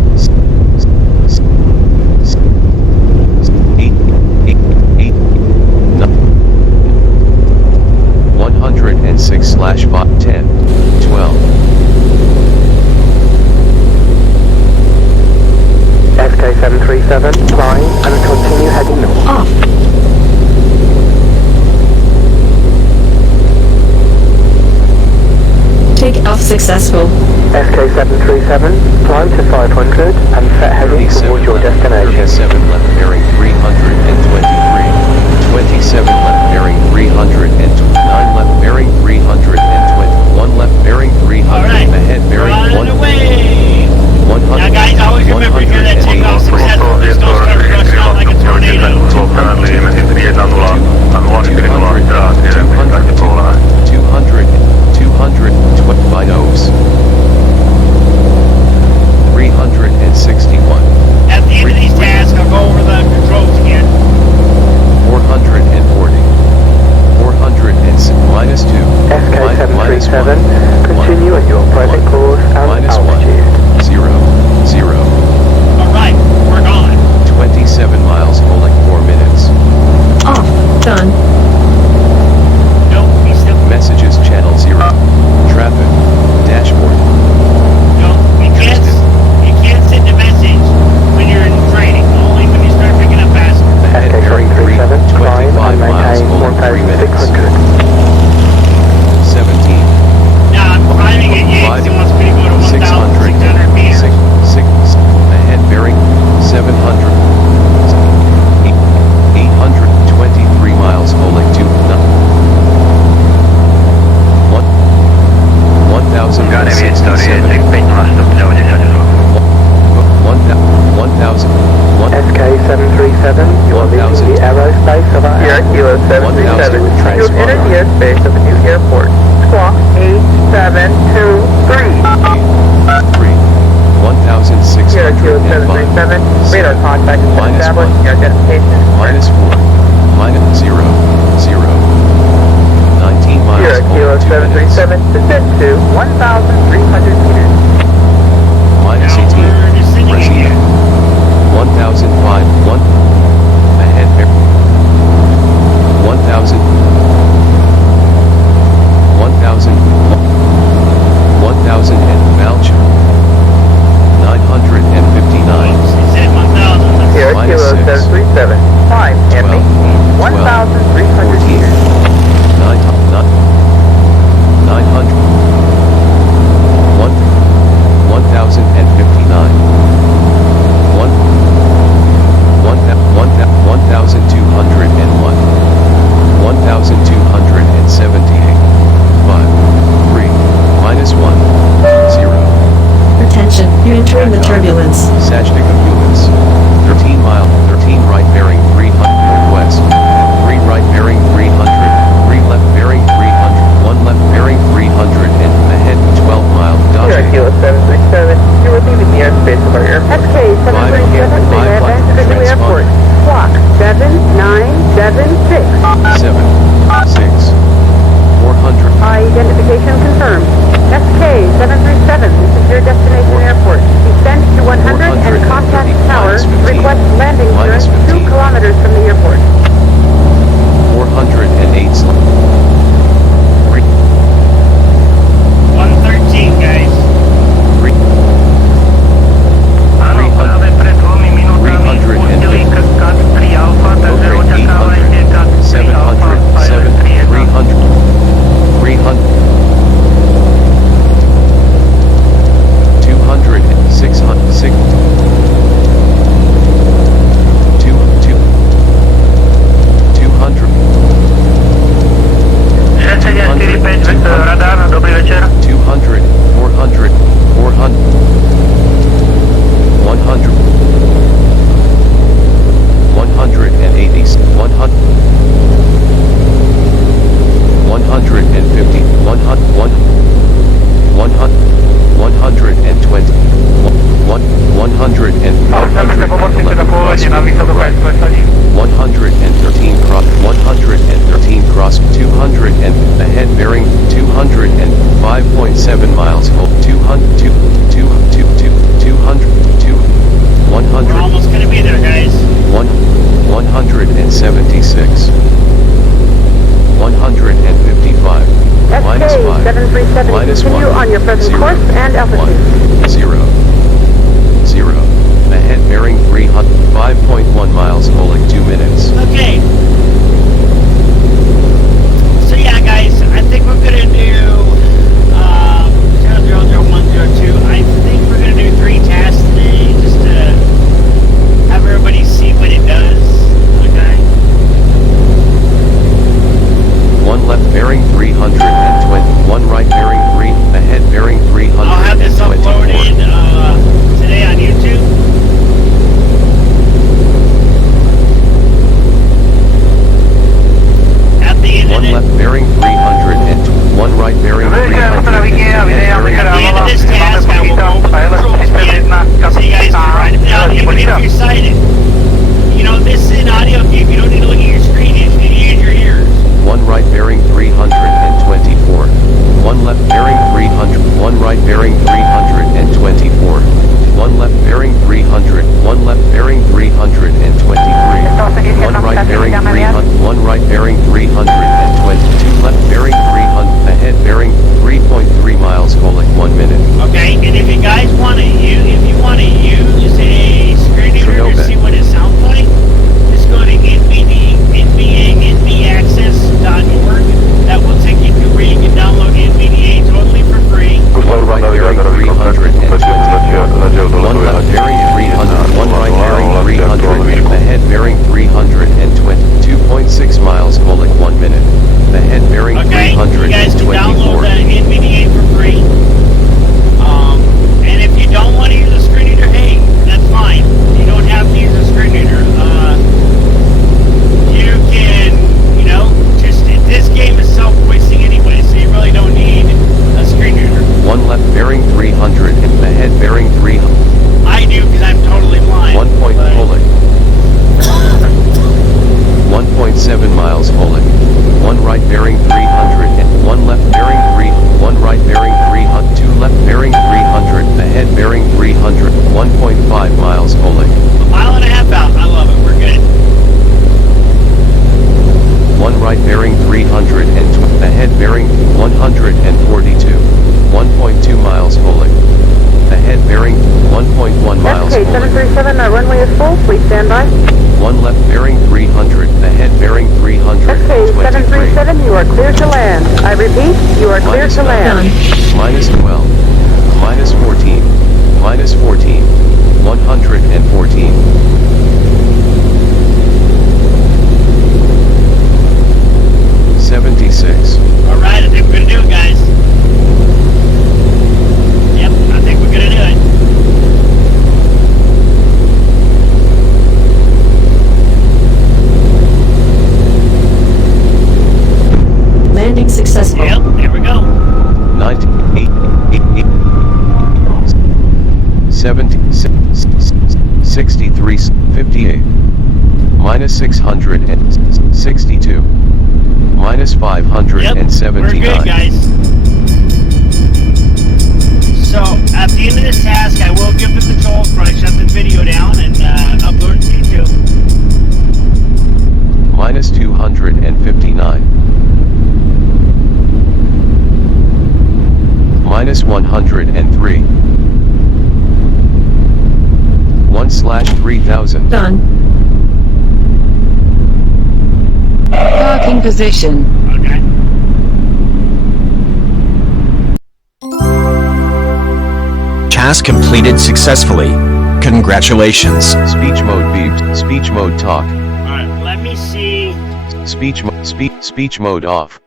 106/10, 12. SK737, climb and continue heading north. Off. Take off successful. SK737, climb to 500 and set heading towards your destination. 37 left bearing 323. 27 left bearing 309 left bearing 320. 1 left bearing 300. Alright, Ahead bearing we're on 1. the way. 100. Now guys, always remember here that takeoff successful. There's no start rushing out like a tornado. 200 nose. 361. At the end of these tasks, I'll go over the controls again. 440. 406 minus 2. SK737, continue at your present course and minus altitude. 1. 0. 0. Alright, we're gone. 27 miles holding 4 minutes. Off. Done. Nope, we still. Messages channel 0. Traffic. Dashboard. No, you can't send a message when you're in training. Only when you start picking up passengers. Ahead bearing SK737, climb 25 and miles maintain holding 3 minutes. 1,600. 17. Now I'm climbing at Yates and wants me to go to 1,600 meters. 6. Ahead bearing 700. 823 miles holding 2. 1,067. SK737, you are leaving the aerospace of our Sierra Kilo 737, scheduled enter the airspace of the new airport. Squawk 8723. 1,605. Sierra Kilo 737, radar contact has been established. Your identification is minus 4. Minus 0. 0. 19 miles Sierra Kilo holding 2 minutes. 737, descend to 1,300 meters. Minus Now 18. we're descending Reseda. again. 1,005. 1. Ahead bear. 1,000. 1,000. 1,000 and Malcha. 959. He said 1,000. Sierra Minus Kilo 6. 737, climb 1.7 miles, hold 200, 200, 100. We're almost gonna be there, guys. 176. 155. Minus 5. 737, Minus continue 1. on your present 0. course and altitude. 1. 0. 0. Ahead bearing 300. 5.1 miles, holding 2 minutes. Okay. So yeah, guys, I think we're gonna do 0000102. I think we're gonna do 3 tasks today, just to have everybody see what it does. Okay. 1 left bearing 320. 1 right bearing 3. Ahead bearing 324. I'll have this uploaded today on YouTube. At the end of 1 left bearing 300 and 1 right bearing 300. Ahead bearing At the end of this task, I will go over the controls again, so you guys can write it down, even if you're sighted. You know, this is an audio game. You don't need to look at your screen. You just need to use your ears. 1 right bearing 324. 1 left bearing 300. 1 right bearing 324. 1 left bearing 300. 1 left bearing 323. 1 right bearing 300. 1 right bearing 322. Left bearing 300. Ahead bearing 3.3 miles, holding 1 minute. Okay, and if you guys want to use, a screen reader to see what it sounds like, just go to nbaccess.org. That will take you to where you can download NVDA totally for free. 1 right bearing 324. 1 left bearing 300. 1 right bearing 300. Ahead bearing 320. 2.6 miles, holding 1 minute. Ahead bearing Okay, you guys can download 324. the NVDA for free. And if you don't want to use a screen reader, hey, that's fine. You don't have to use a screen reader. You can, just, this game is self-voicing anyway, so you really don't need a screen reader. 1 left bearing 300 and ahead bearing 300. I do, because I'm totally blind. 1 point holding. 1.7 miles holding. 1 right bearing 300 and 1 left bearing 3. 1 right bearing 300. 2 left bearing 300. Ahead bearing 300. 1.5 miles holding. A mile and a half out. I love it. We're good. 1 right bearing 300 and ahead bearing 142. 1.2 miles holding. Ahead bearing 1.1 miles Okay, holding. 737, our runway is full. Please stand by. 1 left bearing 300. Ahead bearing 300. Okay, 737, you are clear to land. I repeat, you are clear to land. Minus 12. Minus 14. Minus 14. 114. 76. Alright, I think we're going to do it, guys. Yep, I think we're going to do it. Landing successful. Yep, there we go. 90, 70, 63, 58. Minus 662. Minus 579. We're good, guys. So, at the end of this task, I will give the controls before I shut the video down and upload it to YouTube. Minus 259. Minus 103. 1/3000. Done. Parking position. Okay. Task completed successfully. Congratulations. Speech mode beeped. Speech mode talk. Alright, let me see. Speech mode off.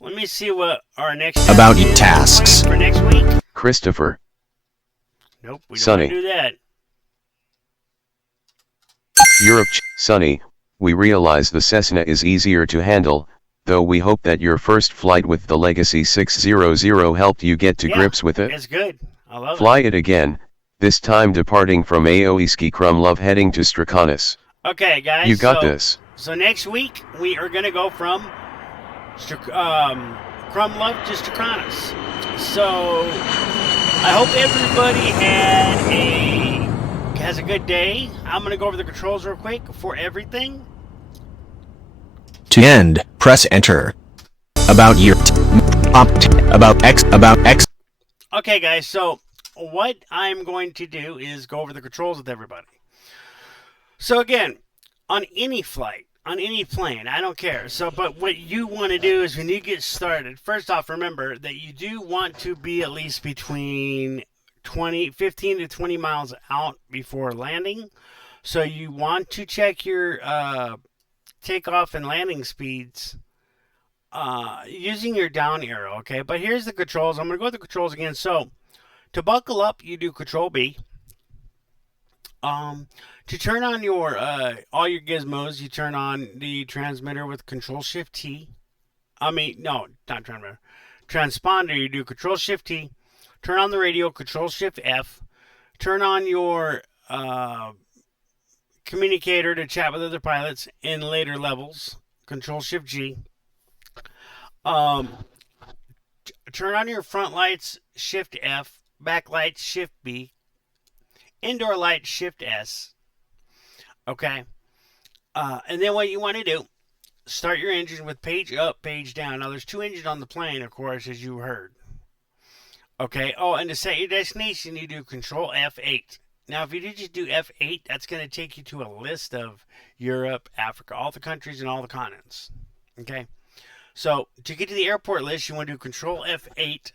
Let me see what our next About task is tasks. for next week. Christopher. Nope, we don't Sonny. want to do that. Europe. Sonny, we realize the Cessna is easier to handle, though we hope that your first flight with the Legacy 600 helped you get to grips with it. It's good. I love Fly it again, this time departing from Aoiski Krumlov heading to Strakonis. Okay, guys. You got this. So next week, we are going to go from Crumb Love just to Kronos. So I hope everybody has a good day. I'm going to go over the controls real quick for everything. To end, press enter. About year. About X. Okay, guys, so what I'm going to do is go over the controls with everybody. So again, on any flight, on any plane, I don't care. So, but what you want to do is when you get started, first off, remember that you do want to be at least between 15 to 20 miles out before landing. So you want to check your takeoff and landing speeds using your down arrow, okay? But here's the controls. I'm going to go with the controls again. So to buckle up, you do Control B. To turn on your all your gizmos, you turn on the transmitter with Control Shift T. I mean, no, not transmitter. Transponder, you do Control Shift T. Turn on the radio, Control Shift F. Turn on your communicator to chat with other pilots in later levels, Control Shift G. Turn on your front lights, Shift F. Back lights, Shift B. Indoor light, Shift S. Okay. And then what you want to do, start your engine with page up, page down. Now, there's 2 engines on the plane, of course, as you heard. Okay. Oh, and to set your destination, you do Control F8. Now, if you just do F8, that's going to take you to a list of Europe, Africa, all the countries and all the continents. Okay. So, to get to the airport list, you want to do Control F8.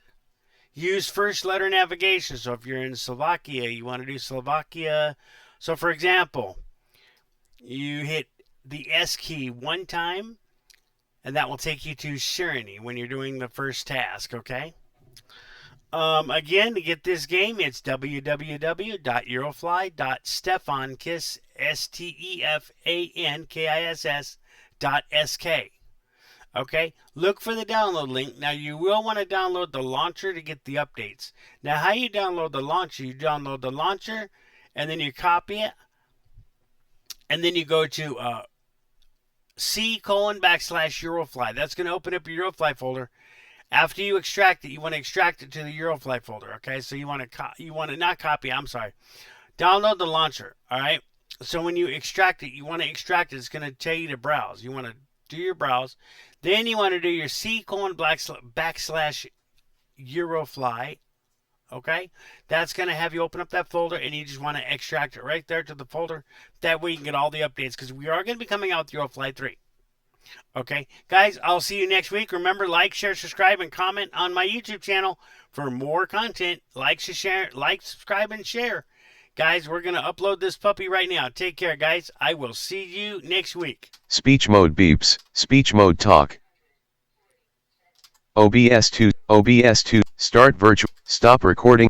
Use first letter navigation. So, if you're in Slovakia, you want to do Slovakia. So, for example, you hit the S key 1 time, and that will take you to Sharony when you're doing the first task, okay? Again, to get this game, it's www.eurofly.stefankiss.sk. Okay, look for the download link. Now, you will want to download the launcher to get the updates. Now, how you download the launcher? You download the launcher, and then you copy it, and then you go to C:\eurofly. That's going to open up your Eurofly folder. After you extract it, you want to extract it to the Eurofly folder. Okay, so you want to not copy. I'm sorry. Download the launcher. All right. So when you extract it, you want to extract it. It's going to tell you to browse. You want to do your browse. Then you want to do your C:\Eurofly. Okay, that's going to have you open up that folder, and you just want to extract it right there to the folder. That way you can get all the updates, because we are going to be coming out with Eurofly 3. Okay, guys, I'll see you next week. Remember, like, share, subscribe, and comment on my YouTube channel for more content. Like, subscribe, and share. Guys, we're going to upload this puppy right now. Take care, guys. I will see you next week. Speech mode beeps. Speech mode talk. OBS 2. Start virtual. Stop recording.